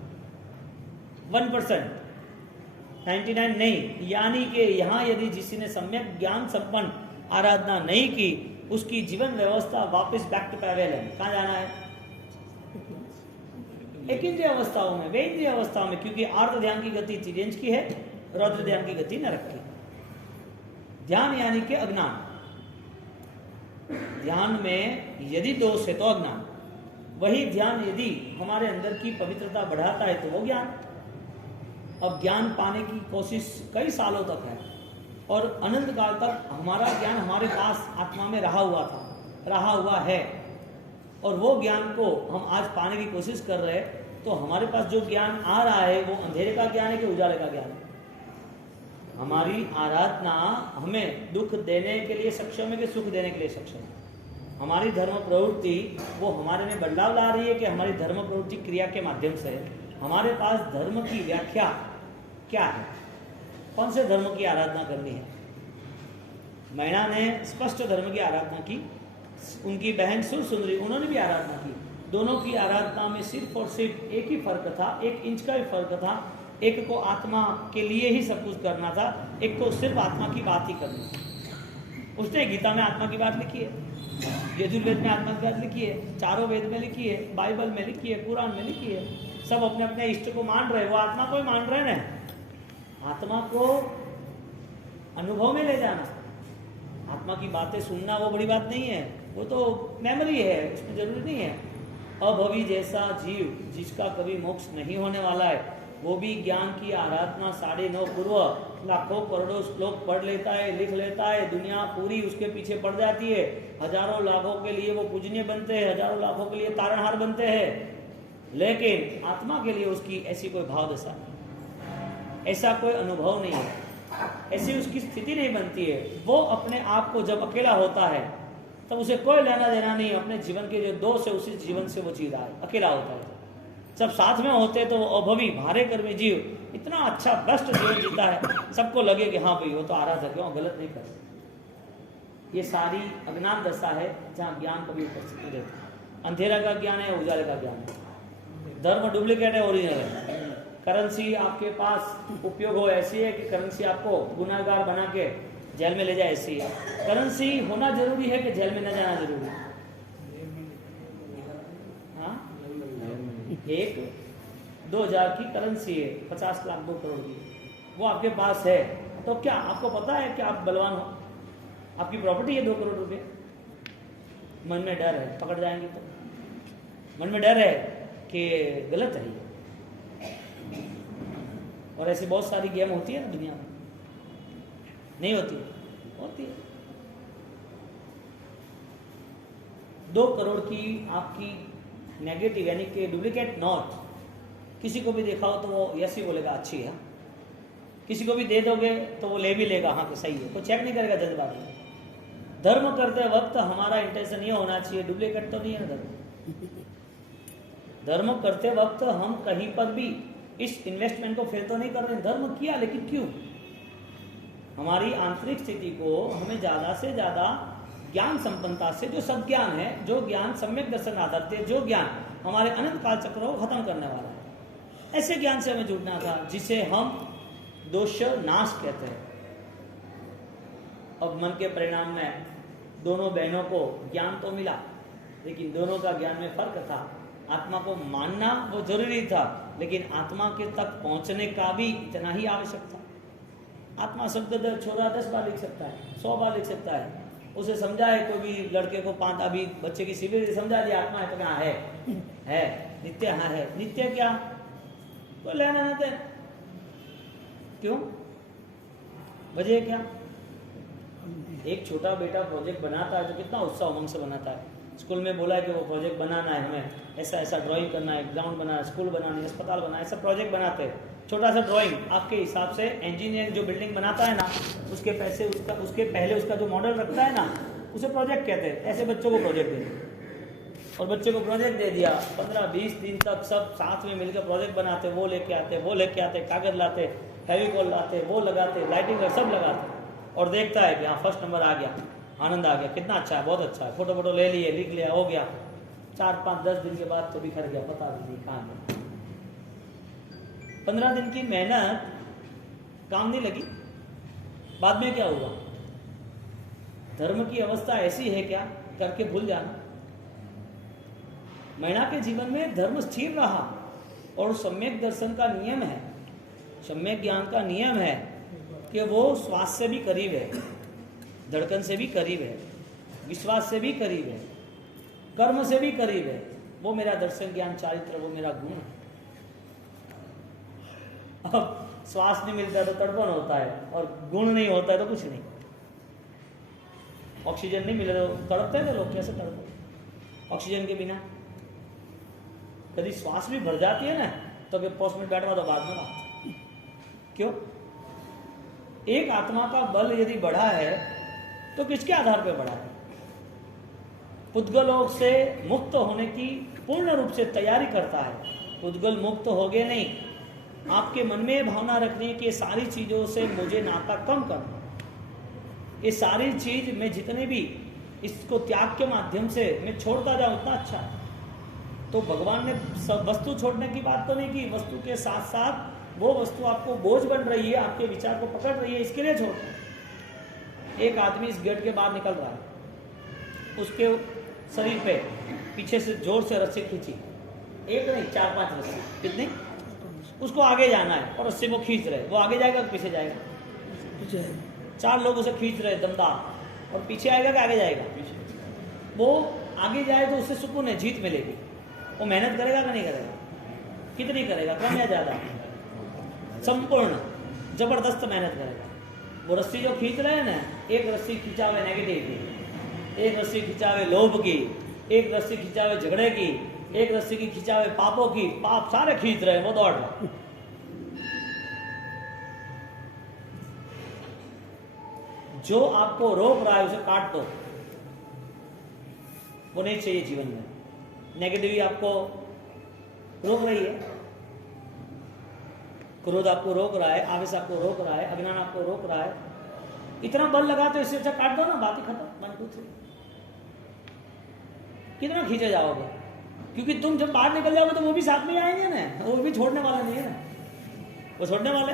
99 नहीं। यानी कि यहाँ यदि किसी ने सम्यक ज्ञान संपन्न आराधना नहीं की, उसकी जीवन व्यवस्था वापस बैक टू पैवेलियन। कहाँ जाना है? एक इंद्रिय अवस्थाओं में, वे इंद्रिय अवस्थाओं में, क्योंकि आर्त ध्यान की गति तिर्यंज की है, रौद्र ध्यान की गति नरक की। ध्यान यानी कि अज्ञान। ध्यान में यदि दोष है तो अज्ञान, वही ध्यान यदि हमारे अंदर की पवित्रता बढ़ाता है तो वो ज्ञान। अब ज्ञान पाने की कोशिश कई सालों तक है और अनंत काल तक हमारा ज्ञान हमारे पास आत्मा में रहा हुआ है, और वो ज्ञान को हम आज पाने की कोशिश कर रहे हैं। तो हमारे पास जो ज्ञान आ रहा है वो अंधेरे का ज्ञान है कि उजाले का ज्ञान है? हमारी आराधना हमें दुख देने के लिए सक्षम है कि सुख देने के लिए सक्षम है? हमारी धर्म प्रवृत्ति वो हमारे में बदलाव ला रही है कि हमारी धर्म प्रवृत्ति क्रिया के माध्यम से? हमारे पास धर्म की व्याख्या क्या है? कौन से धर्म की आराधना करनी है? मैना ने स्पष्ट धर्म की आराधना की, उनकी बहन सुरसुंदरी उन्होंने भी आराधना की। दोनों की आराधना में सिर्फ और सिर्फ एक ही फर्क था, 1 इंच का ही फर्क था। एक को आत्मा के लिए ही सब कुछ करना था, एक को सिर्फ आत्मा की बात ही करनी थी। उसने गीता में आत्मा की बात लिखी है, यजुर्वेद में आत्मा की बात लिखी है, चारों वेद में लिखी है, बाइबल में लिखी है, कुरान में लिखी है। सब अपने अपने इष्ट को मान रहे, वो आत्मा को ही मान रहे ना। आत्मा को अनुभव में ले जाना, आत्मा की बातें सुनना वो बड़ी बात नहीं है, वो तो मेमोरी है, उसमें जरूरी नहीं है। अभवी जैसा जीव जिसका कभी मोक्ष नहीं होने वाला है, वो भी ज्ञान की आराधना 9.5 पूर्व लाखों करोड़ों श्लोक पढ़ लेता है, लिख लेता है, दुनिया पूरी उसके पीछे पड़ जाती है। हजारों लाखों के लिए वो पूजनीय बनते हैं, हजारों लाखों के लिए तारणहार बनते हैं, लेकिन आत्मा के लिए उसकी ऐसी कोई भाव दशा नहीं, ऐसा कोई अनुभव नहीं है, ऐसी उसकी स्थिति नहीं बनती है। वो अपने आप को जब अकेला होता है तब उसे कोई लेना देना नहीं, अपने जीवन के जो दोष है उसी जीवन से वो जी रहा है, अकेला होता है। सब साथ में होते तो वो अभवी भारे कर्मी जीव इतना अच्छा बेस्ट जीवन जीता है, सबको लगे कि हाँ भाई वो तो आराधक है, गलत नहीं कर। ये सारी अज्ञान दशा है जहाँ ज्ञान कभी उपस्थित नहीं रहता। अंधेरा का ज्ञान है, उजाले का ज्ञान है। धर्म डुप्लीकेट है, ओरिजिनल है। करेंसी आपके पास उपयोग हो ऐसी है कि करेंसी आपको गुनाहगार बना के जेल में ले जाए, ऐसी है। करेंसी होना जरूरी है कि जेल में न जाना जरूरी है? हाँ, 1-2 हज़ार की करेंसी है, 50 लाख 2 करोड़ की, वो आपके पास है तो क्या आपको पता है कि आप बलवान हो? आपकी प्रॉपर्टी है 2 करोड़ रुपए, मन में डर है पकड़ जाएंगे तो, मन में डर है कि गलत है ये। और ऐसी बहुत सारी गेम होती है ना दुनिया में, नहीं होती है? होती है। 2 करोड़ की आपकी नेगेटिव यानी कि डुप्लीकेट नोट किसी को भी देखा हो तो वो यस ही बोलेगा, अच्छी है। किसी को भी दे दोगे तो वो ले भी लेगा, हाँ तो सही है, कोई चेक नहीं करेगा जल्दबाजी। धर्म करते वक्त हमारा इंटेंशन ये होना चाहिए, डुप्लीकेट तो नहीं है धर्म। धर्म करते वक्त हम कहीं पर भी इस इन्वेस्टमेंट को फेल तो नहीं कर रहे। धर्म किया लेकिन क्यों? हमारी आंतरिक स्थिति को हमें ज्यादा से ज्यादा ज्ञान संपन्नता से, जो सज्ञान है, जो ज्ञान सम्यक दर्शन आधारित, जो ज्ञान हमारे अनंत काल चक्र को खत्म करने वाला है, ऐसे ज्ञान से हमें जुड़ना था जिसे हम दोष नाश कहते हैं। अब मन के परिणाम में दोनों बहनों को ज्ञान तो मिला, लेकिन दोनों का ज्ञान में फर्क था। आत्मा को मानना वो जरूरी था, लेकिन आत्मा के तक पहुंचने का भी इतना ही आवश्यक था। आत्मा शब्द छोरा 10 बार लिख सकता है, 100 बार लिख सकता है। उसे समझा है, कोई भी लड़के को 5 अभी बच्चे की शिविर समझा दिया आत्मा है तो क्या है नित्य, हाँ है नित्य, क्या कोई लेना ना दे, क्यों वजह क्या? एक छोटा बेटा प्रोजेक्ट बनाता है तो कितना उत्साह उमंग से बनाता है। स्कूल में बोला है कि वो प्रोजेक्ट बनाना है, हमें ऐसा ऐसा ड्राइंग करना है, ग्राउंड बनाना है, स्कूल बनाना है, अस्पताल बनाना है, ऐसा प्रोजेक्ट बनाते हैं। छोटा सा ड्राइंग आपके हिसाब से इंजीनियर जो बिल्डिंग बनाता है ना, उसके पहले उसका जो मॉडल रखता है ना, उसे प्रोजेक्ट कहते हैं। ऐसे बच्चों को प्रोजेक्ट दे और बच्चे को प्रोजेक्ट दे दिया, 15-20 दिन तक सब साथ में मिलकर प्रोजेक्ट बनाते, वो लेके आते, कागज लाते, फेविकॉल लाते, वो लगाते, लाइटिंग सब लगाते, और देखता है कि हाँ फर्स्ट नंबर आ गया, आनंद आ गया, कितना अच्छा है, बहुत अच्छा है, फोटो ले लिए, लिख लिया, हो गया। 4-5-10 दिन के बाद तो बिखर गया, पता भी नहीं कहाँ गया। 15 दिन की मेहनत काम नहीं लगी, बाद में क्या हुआ? धर्म की अवस्था ऐसी है क्या, करके भूल जाना। महिला के जीवन में धर्म स्थिर रहा और सम्यक दर्शन का नियम है, सम्यक ज्ञान का नियम है कि वो श्वास से भी करीब है, धड़कन से भी करीब है, विश्वास से भी करीब है, कर्म से भी करीब है। वो मेरा दर्शन ज्ञान चारित्र, वो मेरा गुण है। अब श्वास नहीं मिलता है तो तड़पण होता है, और गुण नहीं होता है तो कुछ नहीं। ऑक्सीजन नहीं मिले तो तड़पते हैं लोग, कैसे तड़पते? ऑक्सीजन के बिना कभी श्वास भी भर जाती है ना, तो फिर पोस्ट में बैठवा तो बाद में बात। क्यों? एक आत्मा का बल यदि बढ़ा है तो किसके आधार पर बढ़ा है? पुद्गलों से मुक्त होने की पूर्ण रूप से तैयारी करता है। पुद्गल मुक्त हो गए नहीं, आपके मन में भावना रखनी कि सारी चीजों से मुझे नाता कम करना, ये सारी चीज मैं जितने भी इसको त्याग के माध्यम से मैं छोड़ता जाऊं उतना अच्छा है। तो भगवान ने सब वस्तु छोड़ने की बात तो नहीं की, वस्तु के साथ साथ वो वस्तु आपको बोझ बन रही है, आपके विचार को पकड़ रही है, इसके लिए छोड़। एक आदमी इस गेट के बाहर निकल रहा है, उसके शरीर पे पीछे से जोर से रस्सी खींची, एक नहीं 4-5 रस्सी, कितनी? उसको आगे जाना है और रस्सी को खींच रहे, वो आगे जाएगा पीछे जाएगा? पीछे। 4 लोग उसे खींच रहे दमदार, और पीछे आएगा कि आगे जाएगा? वो आगे जाए तो उससे सुकून है, जीत मिलेगी। वो मेहनत करेगा कि नहीं करेगा? कितनी करेगा, कम या ज्यादा? संपूर्ण जबरदस्त मेहनत करेगा। वो रस्सी जो खींच रहे हैं ना, एक रस्सी खींचा हुआ नेगेटिव की, एक रस्सी खींचा हुए लोभ की, एक रस्सी खींचा हुए झगड़े की, एक रस्सी की खींचा हुए पापों की, पाप सारे खींच रहे हैं, वो दौड़ रहा। जो आपको रोक रहा है उसे काट दो, वो नहीं चाहिए जीवन में। नेगेटिविटी आपको रोक रही है, क्रोध आपको रोक रहा है, आवेश आपको रोक रहा है, अज्ञान आपको रोक रहा है, इतना बल लगा तो इससे अच्छा काट दो ना, बात ही खत्म। मन खुद से कितना खींचे जाओगे, क्योंकि तुम जब बाहर निकल जाओगे तो वो भी साथ में आएंगे ना, वो भी छोड़ने वाले नहीं है ना, वो छोड़ने वाले।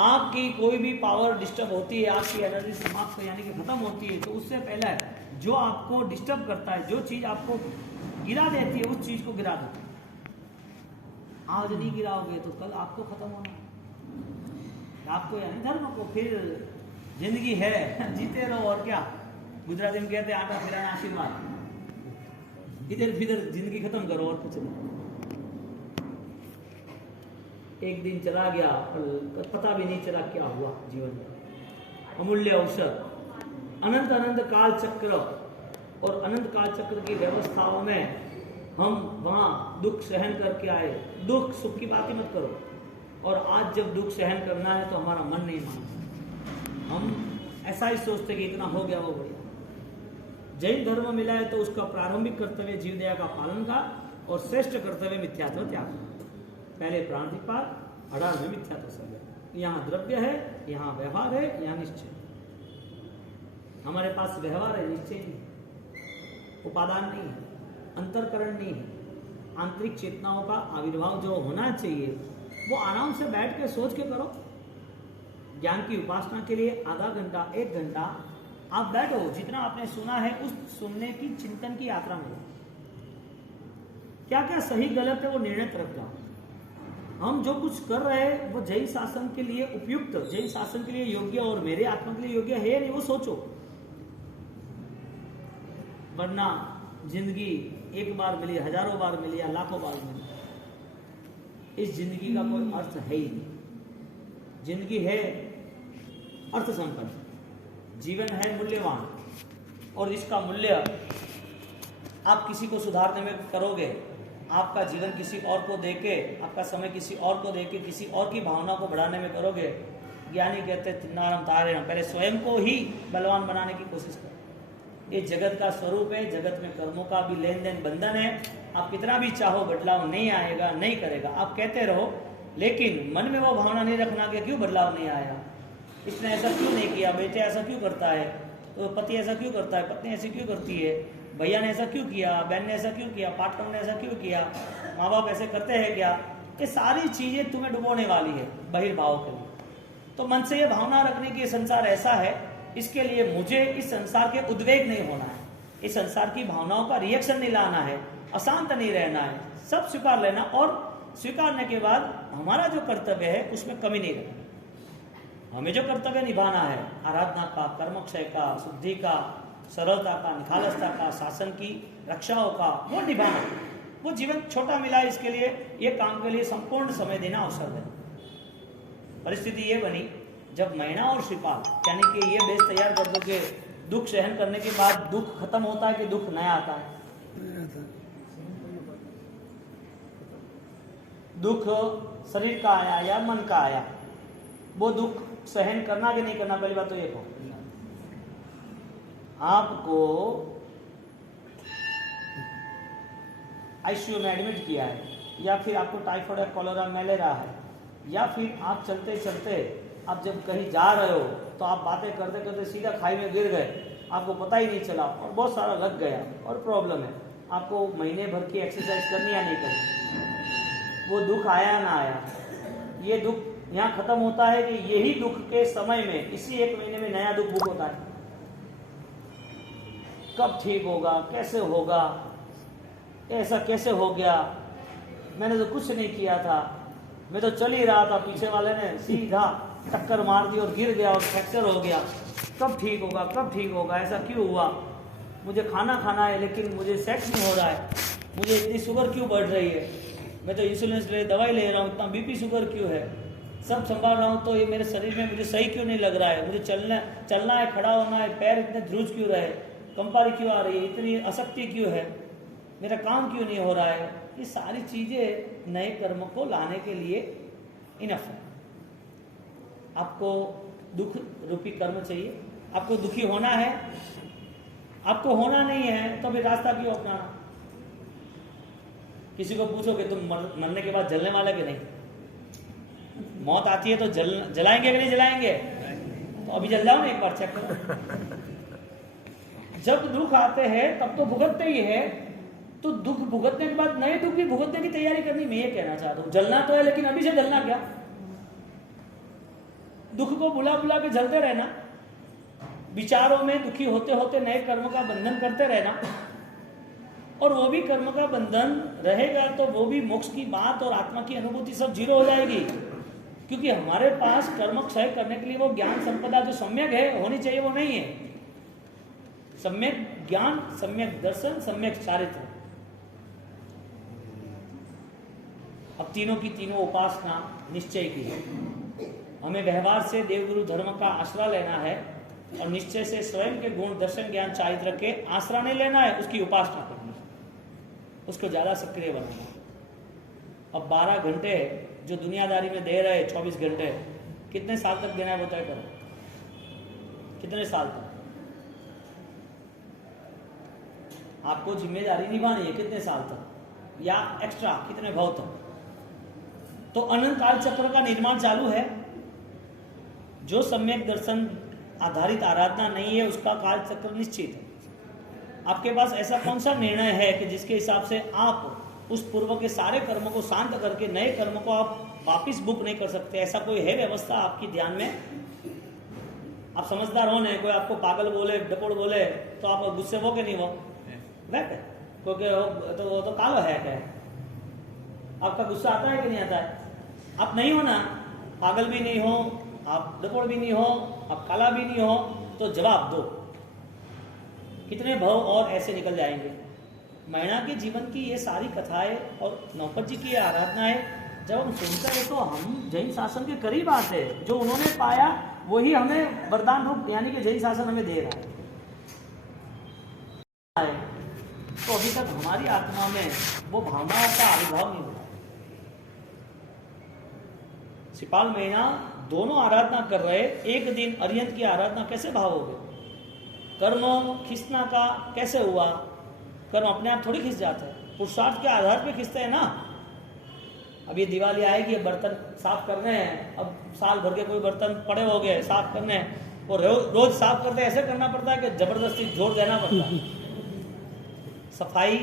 आपकी कोई भी पावर डिस्टर्ब होती है, आपकी एनर्जी समाप्त यानी कि खत्म होती है, तो उससे पहले जो आपको डिस्टर्ब करता है, जो चीज आपको गिरा देती है, उस चीज को गिरा दो। आज नहीं गिराओगे तो कल आपको खत्म होना, आपको यानी धर्म को। फिर जिंदगी है, जीते रहो, और क्या। गुजराती में कहते हैं आटा फिराना आशीर्वाद, इधर फिर जिंदगी खत्म करो और कुछ नहीं। एक दिन चला गया और पता भी नहीं चला क्या हुआ जीवन में। अमूल्य अवसर, अनंत अनंत काल चक्र, और अनंत काल चक्र की व्यवस्थाओं में हम वहां दुख सहन करके आए। दुख सुख की बात ही मत करो, और आज जब दुख सहन करना है तो हमारा मन नहीं मानता, हम ऐसा ही सोचते कि इतना हो गया वो बढ़िया। जैन धर्म मिला है तो उसका प्रारंभिक कर्तव्य जीवदया का पालन का, और श्रेष्ठ कर्तव्य मिथ्यात्व त्याग। पहले प्राणधिपात, 18 में मिथ्यात्व सर्व। यहाँ द्रव्य है, यहाँ व्यवहार है, यहाँ निश्चय। हमारे पास व्यवहार है, निश्चय नहीं, उपादान नहीं है, अंतरकरण नहीं है। आंतरिक चेतनाओं का आविर्भाव जो होना चाहिए वो आराम से बैठ के सोच के करो। ज्ञान की उपासना के लिए आधा घंटा 1 घंटा आप बैठो, जितना आपने सुना है उस सुनने की चिंतन की यात्रा में क्या क्या सही गलत है वो निर्णय तरफ जाओ। हम जो कुछ कर रहे हैं वो जैन शासन के लिए उपयुक्त, जैन शासन के लिए योग्य और मेरे आत्मा के लिए योग्य है नहीं, वो सोचो। वरना जिंदगी एक बार मिली, हजारों बार मिली या लाखों बार मिली, इस जिंदगी का कोई अर्थ है ही नहीं। जिंदगी है अर्थ संपन्न, जीवन है मूल्यवान, और इसका मूल्य आप किसी को सुधारने में करोगे, आपका जीवन किसी और को देके, आपका समय किसी और को देके, किसी और की भावना को बढ़ाने में करोगे। ज्ञानी कहते तिन्नारम तारेण, पहले स्वयं को ही बलवान बनाने की कोशिश करो। ये जगत का स्वरूप है, जगत में कर्मों का भी लेन देन बंधन है। आप कितना भी चाहो बदलाव नहीं आएगा, नहीं करेगा, आप कहते रहो, लेकिन मन में वो भावना नहीं रखना कि क्यों बदलाव नहीं आया, इसने ऐसा क्यों नहीं किया, बेटे ऐसा क्यों करता है, तो पति ऐसा क्यों करता है, पत्नी ऐसी क्यों करती है, भैया ने ऐसा क्यों किया, बहन ने ऐसा क्यों किया, पार्टनर ने ऐसा क्यों किया, माँ बाप ऐसे करते हैं क्या। ये सारी चीजें तुम्हें डुबोने वाली है बहिर्भाव के लिए। तो मन से ये भावना रखने की संसार ऐसा है, इसके लिए मुझे इस संसार के उद्वेग नहीं होना है, इस संसार की भावनाओं का रिएक्शन नहीं लाना है, अशांत नहीं रहना है, सब स्वीकार लेना, और स्वीकारने के बाद हमारा जो कर्तव्य है उसमें कमी नहीं रखना। हमें जो कर्तव्य निभाना है, आराधना का, कर्मक्षय का, शुद्धि का, सरलता का, निखालसता का, शासन की रक्षाओं का, वो निभाना। वो जीवन छोटा मिला है, इसके लिए, ये काम के लिए संपूर्ण समय देना, अवसर देना। परिस्थिति ये बनी जब मैना और श्रीपाल यानी कि ये बेस तैयार कर दो कि दुख सहन करने के बाद दुख खत्म होता है कि दुख नया आता है। दुख शरीर का आया या मन का आया, वो दुख सहन करना कि नहीं करना, पहली बात तो ये कहो। आपको आईसीयू में एडमिट किया है, या फिर आपको टाइफाइड या कॉलेरा मलेरिया है, या फिर आप चलते चलते आप जब कहीं जा रहे हो तो आप बातें करते करते सीधा खाई में गिर गए, आपको पता ही नहीं चला और बहुत सारा लग गया और प्रॉब्लम है, आपको महीने भर की एक्सरसाइज करनी या नहीं करनी, वो दुख आया ना आया, ये दुख यहाँ खत्म होता है कि यही दुख के समय में, इसी एक महीने में नया दुख बुक होता है। कब ठीक होगा, कैसे होगा, ऐसा कैसे हो गया, मैंने तो कुछ नहीं किया था, मैं तो चल ही रहा था, पीछे वाले ने सीधा टक्कर मार दी और गिर गया और फ्रैक्चर हो गया, कब ठीक होगा, कब ठीक होगा, ऐसा क्यों हुआ, मुझे खाना खाना है लेकिन मुझे सेट नहीं हो रहा है, मुझे इतनी शुगर क्यों बढ़ रही है, मैं तो इंसुलिन ले दवाई ले रहा हूँ, इतना बीपी शुगर क्यों है, सब संभाल रहा हूँ तो ये मेरे शरीर में मुझे सही क्यों नहीं लग रहा है, मुझे चलना है, खड़ा होना है, पैर इतने ध्रुज क्यों रहे, कंपारी क्यों आ रही है, इतनी आसक्ति क्यों है, मेरा काम क्यों नहीं हो रहा है। ये सारी चीजें नए कर्म को लाने के लिए इनफ है। आपको दुख रूपी कर्म चाहिए, आपको दुखी होना है, आपको होना नहीं है तो फिर रास्ता क्यों अपनाना। किसी को पूछो कि तुम मरने के बाद जलने वाले कि नहीं, मौत आती है तो जलाएंगे कि नहीं जलाएंगे, तो अभी जल जाओ ना, एक बार चेक करो। जब दुख आते हैं तब तो भुगतते ही है, तो दुख भुगतने के बाद नए दुख भी भुगतने की तैयारी करनी। मैं ये कहना चाहता हूँ, जलना तो है लेकिन अभी से जलना क्या, दुख को बुला बुला के जलते रहना, विचारों में दुखी होते होते नए कर्म का बंधन करते रहना, और वो भी कर्म का बंधन रहेगा तो वो भी मोक्ष की बात और आत्मा की अनुभूति सब जीरो हो जाएगी, क्योंकि हमारे पास कर्म क्षय करने के लिए वो ज्ञान संपदा जो सम्यक है होनी चाहिए, वो नहीं है। सम्यक ज्ञान, सम्यक दर्शन, सम्यक चारित्र, अब तीनों की तीनों उपासना निश्चय की है। हमें व्यवहार से देवगुरु धर्म का आश्रय लेना है और निश्चय से स्वयं के गुण, दर्शन, ज्ञान, चारित्र के आश्रय नहीं लेना है, उसकी उपासना करनी है, उसको ज्यादा सक्रिय बनाना है। अब 12 घंटे जो दुनियादारी में दे रहे 24 घंटे, कितने साल तक देना है वो तय करो, कितने साल तक आपको जिम्मेदारी निभानी है, कितने साल तक, या एक्स्ट्रा कितने भाव तक। तो अनंत काल चक्र का निर्माण चालू है। जो सम्यक दर्शन आधारित आराधना नहीं है उसका काल चक्र निश्चित है। आपके पास ऐसा कौन सा निर्णय है कि जिसके हिसाब से आप उस पूर्व के सारे कर्मों को शांत करके नए कर्म को आप वापिस बुक नहीं कर सकते? ऐसा कोई है व्यवस्था आपकी ध्यान में? आप समझदार हो नहीं, कोई आपको पागल बोले, डपोड़ बोले तो आप गुस्से हो के नहीं हो, क्योंकि वो तो कालो है क्या? आपका गुस्सा आता है कि नहीं आता है? आप नहीं हो ना, पागल भी नहीं हो, आप डपोड़ भी नहीं हो, आप काला भी नहीं हो, तो जवाब दो, कितने भव और ऐसे निकल जाएंगे। मैना के जीवन की ये सारी कथाएं और नौपत जी की आराधनाएं जब हम सुनते हैं तो हम जैन शासन के करीब आते हैं। जो उन्होंने पाया वही हमें वरदान रूप यानी कि जैन शासन हमें दे रहा है। तो अभी तक हमारी आत्मा में वो भावनाओं का आविर्भाव नहीं हुआ। सिपाल मैना दोनों आराधना कर रहे, एक दिन अरिहंत की आराधना कैसे भाव हो गए? कर्म खींचना का कैसे हुआ? कर्म अपने आप थोड़ी खींच जाते हैं, पुरुषार्थ के आधार पे खींचते हैं ना। अब ये दिवाली आएगी, बर्तन साफ करने हैं, अब साल भर के कोई बर्तन पड़े हो गए साफ करने हैं, और रोज साफ करते ऐसे करना पड़ता है कि जबरदस्ती जोर देना पड़ता है। सफाई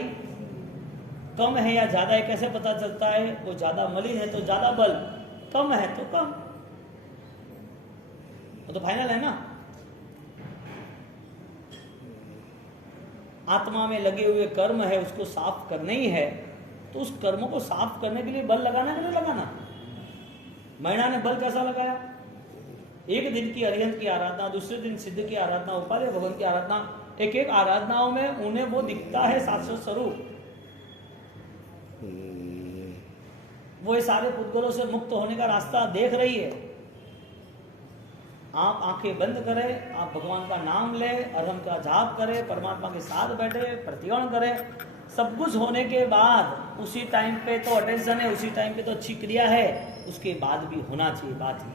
कम है या ज्यादा है कैसे पता चलता है? वो ज्यादा मलिन है तो ज्यादा बल, कम है तो कम, वो तो फाइनल है ना। आत्मा में लगे हुए कर्म है उसको साफ करना ही है, तो उस कर्म को साफ करने के लिए बल लगाना कि नहीं लगाना? मैणा ने बल कैसा लगाया? एक दिन की अरिहंत की आराधना, दूसरे दिन सिद्ध की आराधना, उपाध्याय भगवान की आराधना, एक एक आराधनाओं में उन्हें वो दिखता है शाश्वत स्वरूप। वो ये सारे पुद्गलों से मुक्त होने का रास्ता देख रही है। आप आंखें बंद करें, आप भगवान का नाम ले, अरहम का जाप करें, परमात्मा के साथ बैठे, प्रतिगण करें, सब कुछ होने के बाद उसी टाइम पे तो अटेंशन है, उसी टाइम पे तो अच्छी क्रिया है, उसके बाद भी होना चाहिए बात ही।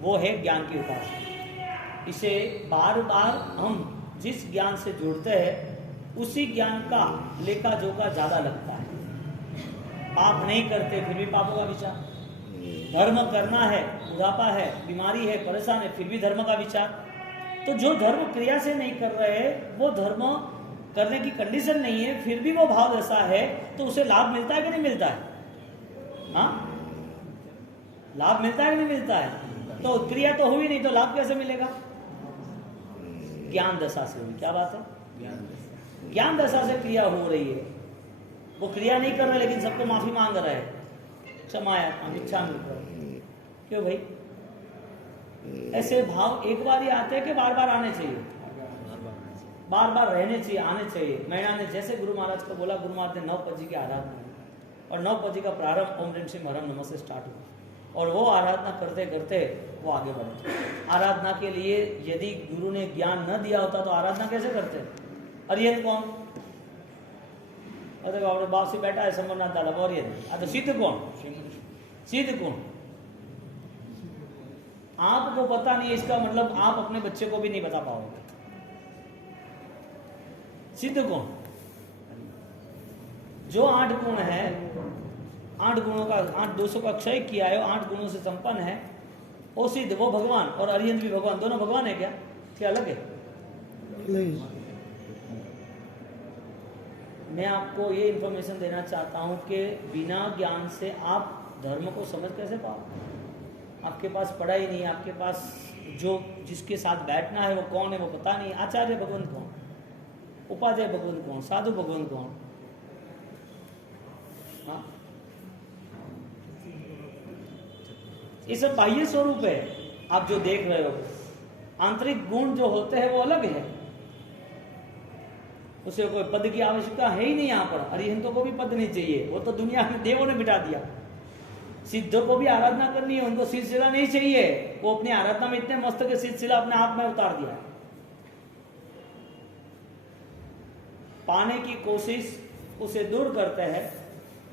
वो है ज्ञान की उपासना। इसे बार बार हम जिस ज्ञान से जुड़ते हैं उसी ज्ञान का लेखा जोखा ज्यादा लगता है। पाप नहीं करते फिर भी पापों का विचार, धर्म करना है, बुढ़ापा है, बीमारी है, परेशान है, फिर भी धर्म का विचार। तो जो धर्म क्रिया से नहीं कर रहे, वो धर्म करने की कंडीशन नहीं है, फिर भी वो भाव ऐसा है, तो उसे लाभ मिलता है कि नहीं मिलता है? हाँ, लाभ मिलता है कि नहीं मिलता है? तो क्रिया तो हुई नहीं, तो लाभ कैसे मिलेगा? ज्ञान दशा से हुई। क्या बात है? ज्ञान दशा से क्रिया हो रही है। वो क्रिया नहीं कर रहे लेकिन सबको माफी मांग रहे हैं, क्षमाया इच्छा मिल रहा। क्यों भाई? ऐसे भाव एक बार ही आते हैं कि बार बार आने चाहिए? बार बार रहने चाहिए, आने चाहिए। मैंने ने जैसे गुरु महाराज को बोला, गुरु महाराज ने 9 पजी की आराधना और 9 पजी का प्रारंभ ओम ह्रीम श्रीम हरम नमः से स्टार्ट हुआ, और वो आराधना करते करते वो आगे बढ़े। आराधना के लिए यदि गुरु ने ज्ञान न दिया होता तो आराधना कैसे करते? अरिहंत कौन? अरे बाप से बैठा है समरनाथ दादा, और ये तो सिद्ध कौन? सिद्ध कौन? आपको पता नहीं है, इसका मतलब आप अपने बच्चे को भी नहीं बता पाओगे। सिद्ध कौन? जो 8 गुण है, 8 गुणों का 8 दोषों का क्षय किया है, 8 गुणों से संपन्न है, वो सिद्ध, वो भगवान। और अरिहंत भी भगवान, दोनों भगवान है क्या? क्या अलग है? नहीं। मैं आपको ये इंफॉर्मेशन देना चाहता हूं कि बिना ज्ञान से आप धर्म को समझ कैसे पाओ? आपके पास पढ़ाई नहीं, आपके पास जो जिसके साथ बैठना है वो कौन है वो पता नहीं। आचार्य भगवान कौन, उपाध्याय भगवान कौन, साधु भगवान कौन? हाँ, ये सब बाह्य स्वरूप है। आप जो देख रहे हो, आंतरिक गुण जो होते हैं वो अलग है। उसे कोई पद की आवश्यकता है ही नहीं। यहाँ पर अरिहंतों को भी पद नहीं चाहिए, वो तो दुनिया में देवों ने बिठा दिया। सिद्धों को भी आराधना करनी है, उनको सिलसिला नहीं चाहिए। वो अपनी आराधना में इतने मस्त के सिलसिला अपने आप में उतार दिया। पाने की कोशिश उसे दूर करते हैं।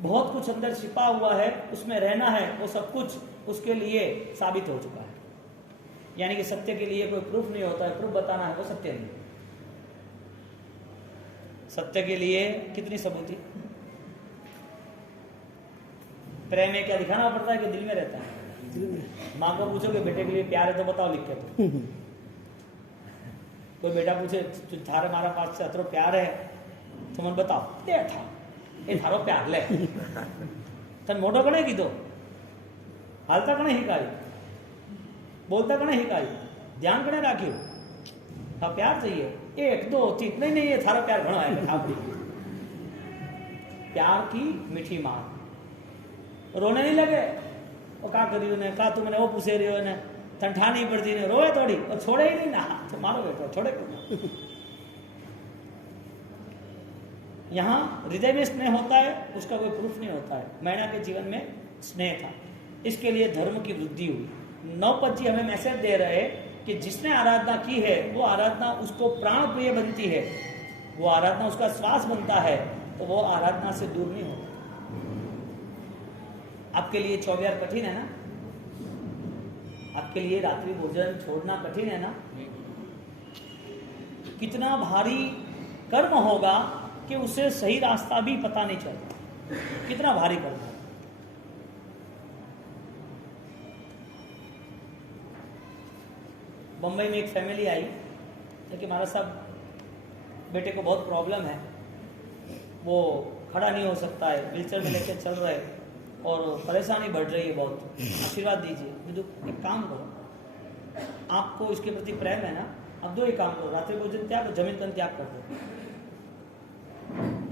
बहुत कुछ अंदर छिपा हुआ है, उसमें रहना है, वो सब कुछ उसके लिए साबित हो चुका है। यानी कि सत्य के लिए कोई प्रूफ नहीं होता है, प्रूफ बताना है वो सत्य नहीं। सत्य के लिए कितनी सबूती? प्रेम में क्या दिखाना पड़ता है कि दिल में रहता है? माँ को पूछोगे बेटे के लिए प्यार है तो बताओ लिख के तो। कोई बेटा पूछे थारे मारा पास से अतरो प्यार है तो मन बताओ ये था ये थारो प्यार ले तन मोटो कने कीधो हालता कने हिकाई बोलता कने हिकाई ध्यान कने राख्यो हाँ प्यार चाहिए 1 2 3 नहीं ये थारो प्यार घणो है। प्यार की मीठी मार रोने नहीं लगे वो का करियो ने का तू मैंने वो पूछे रहियो ने तन ठानी पड़ती ने रोए थोड़ी और छोड़े ही नहीं ना तो मारो बेटो छोड़े क्यों। यहाँ हृदय में स्नेह होता है, उसका कोई प्रूफ नहीं होता है। मैना के जीवन में स्नेह था, इसके लिए धर्म की वृद्धि हुई। 9 पद हमें मैसेज दे रहे कि जिसने आराधना की है वो आराधना उसको प्राण प्रिय बनती है, वो आराधना उसका श्वास बनता है, तो वो आराधना से दूर नहीं होता। आपके लिए 24 कठिन है ना? आपके लिए रात्रि भोजन छोड़ना कठिन है ना? कितना भारी कर्म होगा कि उसे सही रास्ता भी पता नहीं चलता। कितना भारी कर्म है। बम्बई में एक फैमिली आई कि महाराज साहब बेटे को बहुत प्रॉब्लम है, वो खड़ा नहीं हो सकता है, व्हीलचेयर में लेकर चल रहे और परेशानी बढ़ रही है बहुत, आशीर्वाद दीजिए। मैं एक काम करो, आपको इसके प्रति प्रेम है ना, अब 2 ही काम करो, रात्रि भोजन त्याग, जमीन का त्याग कर दो।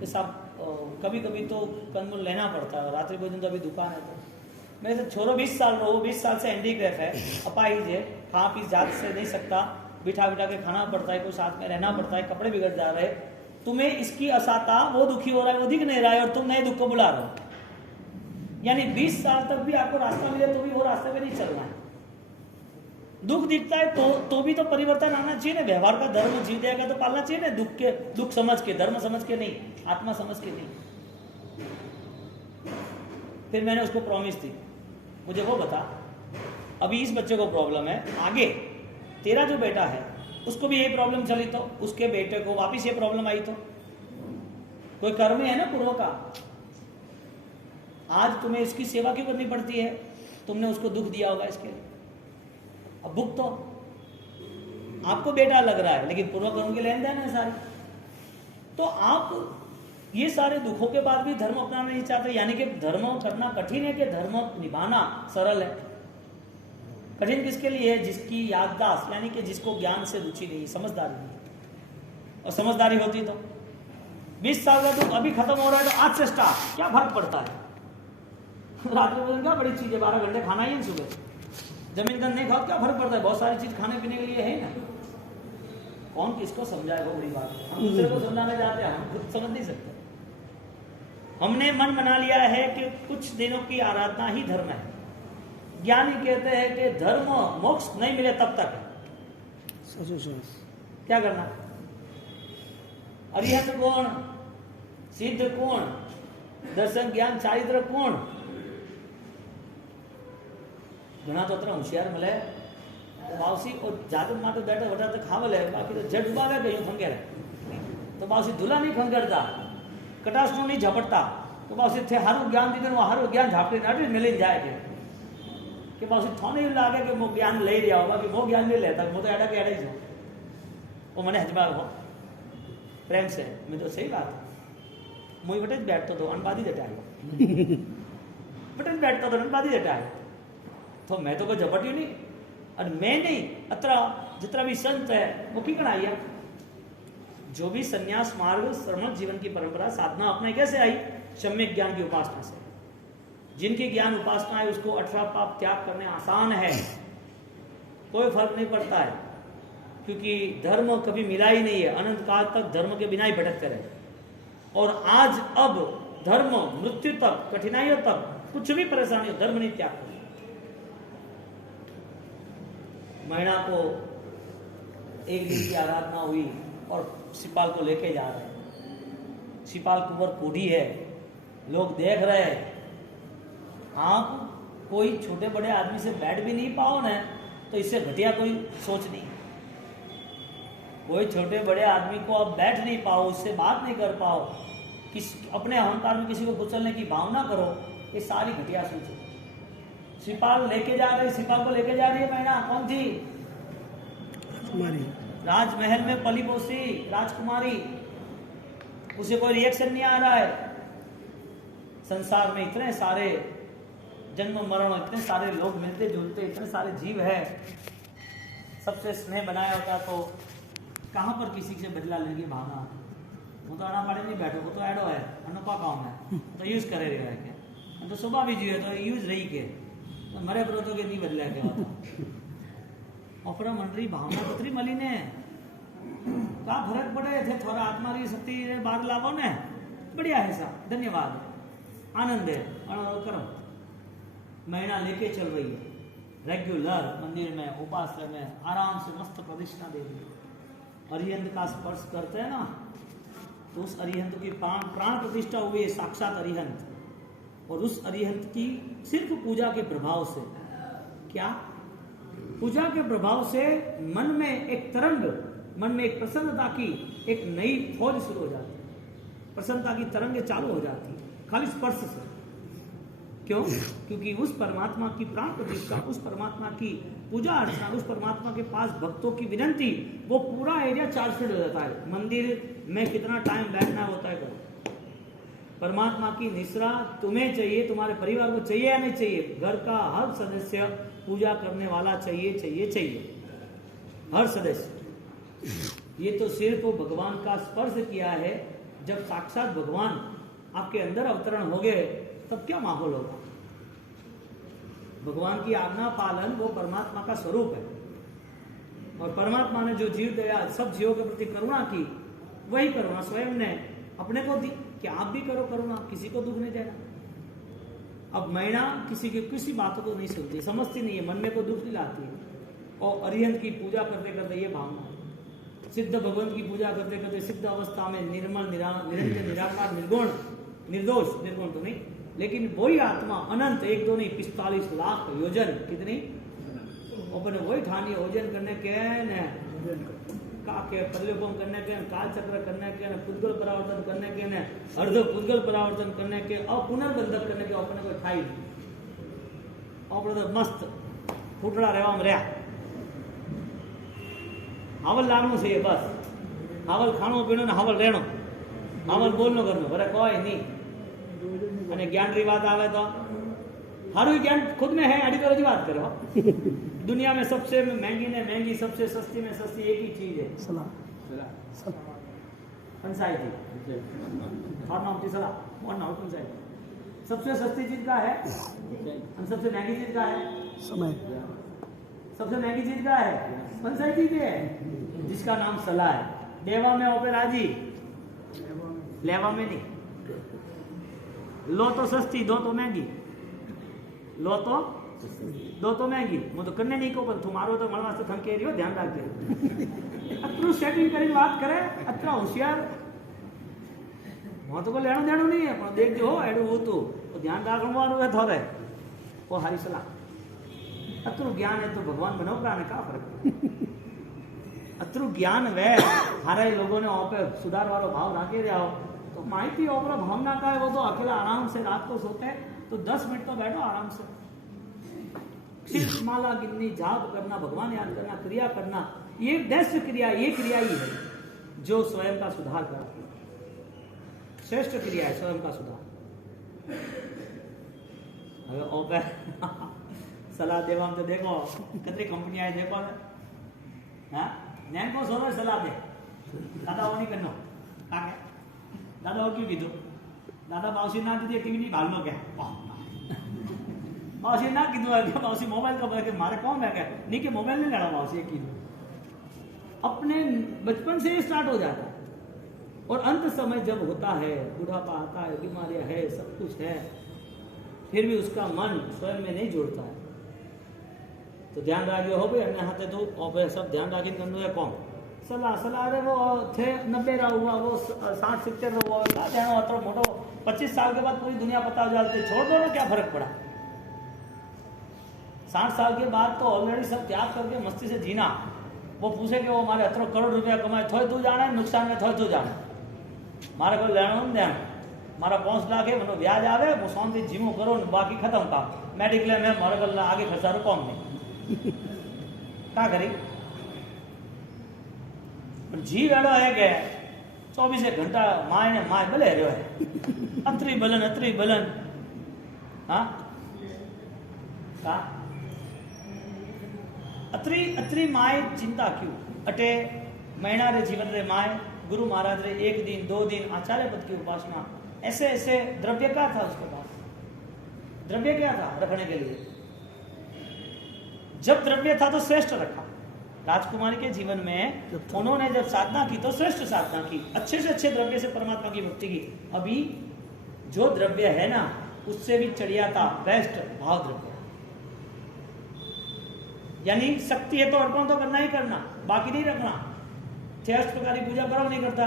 कि साहब कभी कभी तो कंदमूल लेना पड़ता है, रात्रि भोजन तो अभी दुकान है। तो मेरे से छोरो 20 साल रहो, 20 साल से हैंडीक्राफ्ट है, अपाहिज है, खा पी जात से नहीं सकता, बिठा बिठा के खाना पड़ता है, कोई साथ में रहना पड़ता है, कपड़े बिगड़ जा रहे, तुम्हें इसकी असाता, वो दुखी हो रहा है, वो दिख नहीं रहा है, और तुम नए दुख को बुला रहे हो। यानी 20 साल तक भी आपको रास्ता मिले तो भी वो रास्ते पे नहीं चलना है। दुख दिखता है तो भी तो परिवर्तन आना चाहिए ना। व्यवहार का धर्म जीव जाएगा तो पालना चाहिए ना, दुख समझ के, धर्म समझ के नहीं, आत्मा समझ के नहीं। फिर मैंने उसको प्रॉमिस दी, मुझे वो बता, अभी इस बच्चे को प्रॉब्लम है, आगे तेरा जो बेटा है उसको भी यही प्रॉब्लम चली तो उसके बेटे को वापिस ये प्रॉब्लम आई तो कोई कर्म है ना पूर्व का। आज तुम्हें इसकी सेवा क्यों करनी पड़ती है? तुमने उसको दुख दिया होगा इसके लिए, अब भुगतो। आपको बेटा लग रहा है लेकिन पूर्व कर्म के लेन देन है सारे। तो आप ये सारे दुखों के बाद भी धर्म अपनाना नहीं चाहते, यानी कि धर्म करना कठिन है कि धर्म निभाना सरल है? कठिन किसके लिए है? जिसकी याददाश्त, यानी कि जिसको ज्ञान से रुचि नहीं, समझदारी नहीं। और समझदारी होती तो 20 साल का दुख अभी खत्म हो रहा है तो आज से स्टार्ट, क्या फर्क पड़ता है? रात्रि भोजन क्या बड़ी चीज है, 12 घंटे खाना ही है सुबह, जमीन का नहीं खाओ क्या फर्क पड़ता है? बहुत सारी चीज खाने पीने के लिए है ना। कौन किसको समझाएगा? बड़ी बात है, हम दूसरे को समझाने जाते हैं, हम खुद समझ नहीं सकते। हमने मन बना लिया है कि कुछ दिनों की आराधना ही धर्म है। ज्ञानी कहते हैं कि धर्म मोक्ष नहीं मिले तब तक है। क्या करना? अरिहत कौन, सिद्ध कौन, दर्शन ज्ञान चारित्र कौन? घना तो अത്ര होशियार મળે तो बावसी और जादू माटो बैठे वटा तो खावले, बाकी तो जट बावे गयो खंगेरे तो बावसी धुला नहीं खंगरता, कटास नो नहीं झपटता, तो बावसी थे हारू ज्ञान दीदे वो हारू ज्ञान झापटे नाटी मिली जाए के बावसी थोने ही लागे कि मो ज्ञान ले लिया होगा कि मो ज्ञान नहीं लेता, मो तो एडा के एडा ही जो वो मने हजबार हो प्रेम से। मैं तो सही बात है, मुई बटे बैठतो तो अनबादी जटायो बटे बैठतो तो अनबादी जटायो, तो मैं तो कोई झपटियो नहीं, और मैं नहीं, अतरा जितना भी संत है वो की कनाइया। जो भी संन्यास मार्ग श्रमण जीवन की परंपरा साधना अपने कैसे आई? सम्यक ज्ञान की उपासना से। जिनकी ज्ञान उपासना है उसको 18 पाप त्याग करने आसान है, कोई फर्क नहीं पड़ता है, क्योंकि धर्म कभी मिला ही नहीं है, अनंत काल तक धर्म के बिना ही भटकते रहे। और आज अब धर्म मृत्यु तक, कठिनाइयों तक, कुछ भी परेशानी हो, धर्म नहीं त्याग कर। महीना को एक दिन की आराधना हुई और सिपाल को लेके जा रहे हैं, सिपाल कुंवर कोढ़ी है, लोग देख रहे हैं। आप कोई छोटे बड़े आदमी से बैठ भी नहीं पाओ ना, तो इससे घटिया कोई सोच नहीं। कोई छोटे बड़े आदमी को आप बैठ नहीं पाओ, उससे बात नहीं कर पाओ, अपने अहंकार में किसी को कुचलने की भावना करो, ये सारी घटिया सोच है। सिपाल लेके जा रही, सिपाल को लेके जा रही है मैना, कौन थी? राजमहल में पली पोसी राजकुमारी, उसे कोई रिएक्शन नहीं आ रहा है। संसार में इतने सारे जन्म मरण, इतने सारे लोग मिलते जुलते, इतने सारे जीव है, सबसे स्नेह बनाया होता तो कहाँ पर किसी से बदला लेने की भावना? वो तो आना पाड़े नहीं बैठो, वो तो एडो है, अनोखा काम है, तो यूज करे रहे के, तो सुबह भी जीवे तो यूज रही के, तो मरे बरो तो के नहीं बदला के होता। अपना मंडरी भावना कतरी मली ने का फर्क पड़े थे, थोड़ा आत्मा की शक्ति बाहर लावो ने, बढ़िया है साहब, धन्यवाद, आनंद है, करो। महीना लेके चल रही है, रेगुलर मंदिर में उपासना में आराम से मस्त प्रदक्षिणा दे रही है। अरिहंत का स्पर्श करते हैं ना, तो उस अरिहंत की प्राण प्रतिष्ठा हुई है, साक्षात अरिहंत। और उस अरिहंत की सिर्फ पूजा के प्रभाव से, क्या पूजा के प्रभाव से मन में एक तरंग, मन में एक प्रसन्नता की एक नई फौज शुरू हो जाती है, प्रसन्नता की तरंगे चालू हो जाती है खाली स्पर्श से। क्यों? क्योंकि उस परमात्मा की प्राण प्रतिष्ठा, उस परमात्मा की पूजा अर्चना, उस परमात्मा के पास भक्तों की विनंती, वो पूरा एरिया चार्जफिट हो जाता है। मंदिर में कितना टाइम बैठना होता है करो, परमात्मा की निश्रा तुम्हें चाहिए, तुम्हारे परिवार को चाहिए या नहीं चाहिए? घर का हर सदस्य पूजा करने वाला चाहिए, चाहिए, चाहिए, हर सदस्य। ये तो सिर्फ भगवान का स्पर्श किया है, जब साक्षात भगवान आपके अंदर अवतरण हो गए तब क्या माहौल होगा? भगवान की आज्ञा पालन वो परमात्मा का स्वरूप है, और परमात्मा ने जो जीव दया सब जीवों के प्रति करुणा की, वही करुणा स्वयं ने अपने को दी कि आप भी करो करुणा, किसी को दुख नहीं देना। अब मैना किसी की किसी बातों को नहीं सुनती, समझती नहीं है, मन में को दुख नहीं लाती है। और अरिहंत की पूजा करते करते ये भावना है, सिद्ध भगवंत की पूजा करते करते सिद्ध अवस्था में निर्मल निरंजन निराकार निर्गुण निर्दोष, निर्गुण तो नहीं लेकिन वही आत्मा अनंत, एक दो नहीं 45 लाख योजन, कितनी अपने वही ठानी ओजन करने के न काके प्रलोभन करने के, काल चक्र करने के, पुद्गल परावर्तन करने के, न अर्ध पुद्गल परावर्तन करने के और पुनर्बंधक करने के अपने को ठाई अपने तो मस्त फूटड़ा रहवा में रहा हावल लागणु छे बस, हावल खाणो पीणो ने हावल રહેણો, हावल बोलनो करनो बरे कोई नहीं। અને જ્ઞાન રી વાત આવે તો हारू ज्ञान खुद में है, अड़ी तो रजी बात करो। दुनिया में सबसे महंगी ने महंगी, सबसे सस्ती में सस्ती एक ही चीज है, सलाह। पंचायती और नाम की सलाह और नाम पंचायती। सबसे सस्ती चीज का है और सबसे महंगी चीज का है समय। सबसे महंगी चीज का है पंचायती की है, जिसका नाम सलाह है। देवा में ओपे राजी, लेवा में नहीं। लो तो सस्ती, दो तो महंगी। लो तो दो तो महंगी, मैं तो करने नहीं को पर तुम्हारो तो મળવા થં કે રહ્યો, ધ્યાન રાખજે। અતરું સેટિંગ કરીને વાત કરે, અતરા હોશિયાર હું તો કોઈ લેણું દેણું નહીં પણ દેખજો હો એડું હોતું તો ધ્યાન રાખવાનું है થોરે वो हारी सलाह। अतरू ज्ञान है तो भगवान बनो का का फर्क। अतरू ज्ञान वे हारे लोगों ने वहां पे सुधार वालो भाव नाखे रहा हो तो माहिती ओपरा भावना का है, वो तो अकेला आराम से रात को सोते हैं तो 10 मिनट तो बैठो आराम से, सिर्फ माला गिननी, जाप करना, भगवान याद करना, क्रिया करना, ये दैस्य क्रिया, ये क्रिया ही है जो स्वयं का सुधार कराती है। श्रेष्ठ क्रिया है स्वयं का सुधार। હવે ઓપે સલાહ દેવા તો દેખો કેટલી કંપની આય દેખો હા નેન કો સોરે સલાહ દે દાદા ઓની કરનો કાકે દાદા ઓ क्यों कीधो दादा बाउसी ना दीदी टीवी नहीं भालनो क्या बाउसी ना कीधो है क्या बाउसी मोबाइल का के मारे कौन है क्या नहीं कि मोबाइल नहीं लड़ा बाउसी कीधो। अपने बचपन से स्टार्ट हो जाता है और अंत समय जब होता है, बुढ़ापा आता है, बीमारियां है, सब कुछ है, फिर भी उसका मन स्वयं में नहीं जुड़ता है। तो ध्यान राखियो हो भाई अन्य हाथे तो और सब ध्यान राखी करना है कौन सलाह सलाह रे वो थे 90 रा हुआ वो 60-70 हुआ ध्यान अतरो मोटो 25 साल के बाद पूरी दुनिया पता हो जाती, छोड़ दो ना, क्या फर्क पड़ा। 60 साल के बाद तो ऑलरेडी सब त्याग करके मस्ती से जीना। वो पूछे कि वो हमारे अतरो करोड़ रुपया कमाए थोड़े तू जाने नुकसान में थोड़े तू जाने, मारे को लेना देना, मारा 5 लाख है मनो ब्याज आवे वो शांति जीवो करो बाकी खत्म काम, मेडिक्लेम है मारे को आगे खर्चा कम नहीं क्या करी। जीव एड़ो है के 24 घंटा माय ने माय भले रहो है, अतरी बलन हाँ का अतरी माय चिंता क्यों अटे महीना रे जीवन रे माय गुरु महाराज रे 1 दिन 2 दिन आचार्य पद की उपासना, ऐसे ऐसे द्रव्य क्या था उसके पास, द्रव्य क्या था रखने के लिए। जब द्रव्य था तो श्रेष्ठ रखा। राजकुमारी के जीवन में उन्होंने जब साधना की तो श्रेष्ठ साधना की, अच्छे से अच्छे द्रव्य से परमात्मा की भक्ति की। अभी जो द्रव्य है ना उससे भी चढ़िया था बेस्ट भाव द्रव्य, यानी शक्ति है तो अर्पण तो करना ही करना, बाकी नहीं रखना। 6 प्रकार की पूजा करो नहीं करता,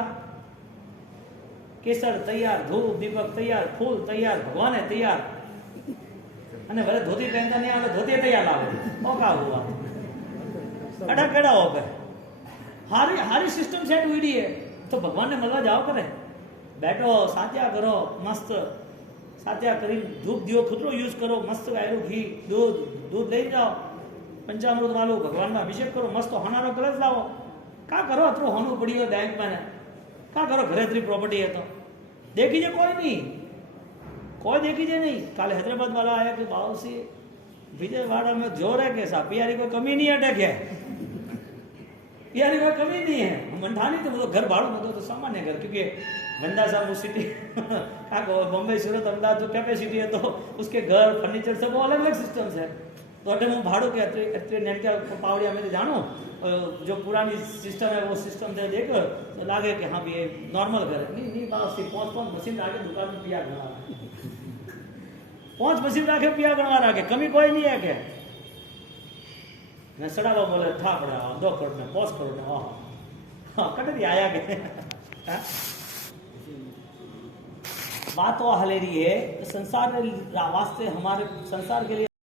केसर तैयार, धूप दीपक तैयार, फूल तैयार, भगवान है तैयार, અને ભલે ધોતી પહેરતા નહીં આવે ધોતી તૈયાર લાવે ઓકા હુआ અડા કેડા हो गए। हारी सिस्टम सेट हुई है तो भगवान ने મળવા जाओ करे, बैठो सात्या करो, मस्त सात्या करी धूप दियो खुदरो यूज करो, मस्त गायरो घी दूध ले जाओ, पंचामृत वालो भगवान में अभिषेक करो, मस्त होनारो कलश लाओ, का करो अतरो होनु पड़ी हो बैंक में, का करो घरे इतनी प्रॉपर्टी है तो देखीजे कोई नहीं, कोई देखीजे नहीं। काले हैदराबाद वाला आया कि बाउसी विजयवाड़ा में जोर है कैसा पियारी कोई कमी नहीं अटक है, यानी कोई कमी नहीं है। मंठानी तो वो घर भाड़ो में तो सामान्य घर, क्योंकि गंदा सा सिटी बॉम्बे सूरत अहमदाबाद जो कैपेसिटी है तो उसके घर फर्नीचर सब वो अलग अलग सिस्टम है। तो अटे हूँ भाड़ो के अत्रे नेटका पावड़िया में जानो जो पुरानी सिस्टम है वो सिस्टम से देख तो लागे कि हाँ भी ये नॉर्मल घर है। नहीं बात पहुँच मशीन आके दुकान में पिया गणवा 5 मशीन राखे पिया गणवा राखे, कमी कोई नहीं है के ने सड़ावा बोले था पड़ा 2 करोड़ में 5 करोड़ में हाँ कटरी आया के बात वो हले रही है संसार वास्ते हमारे संसार के लिए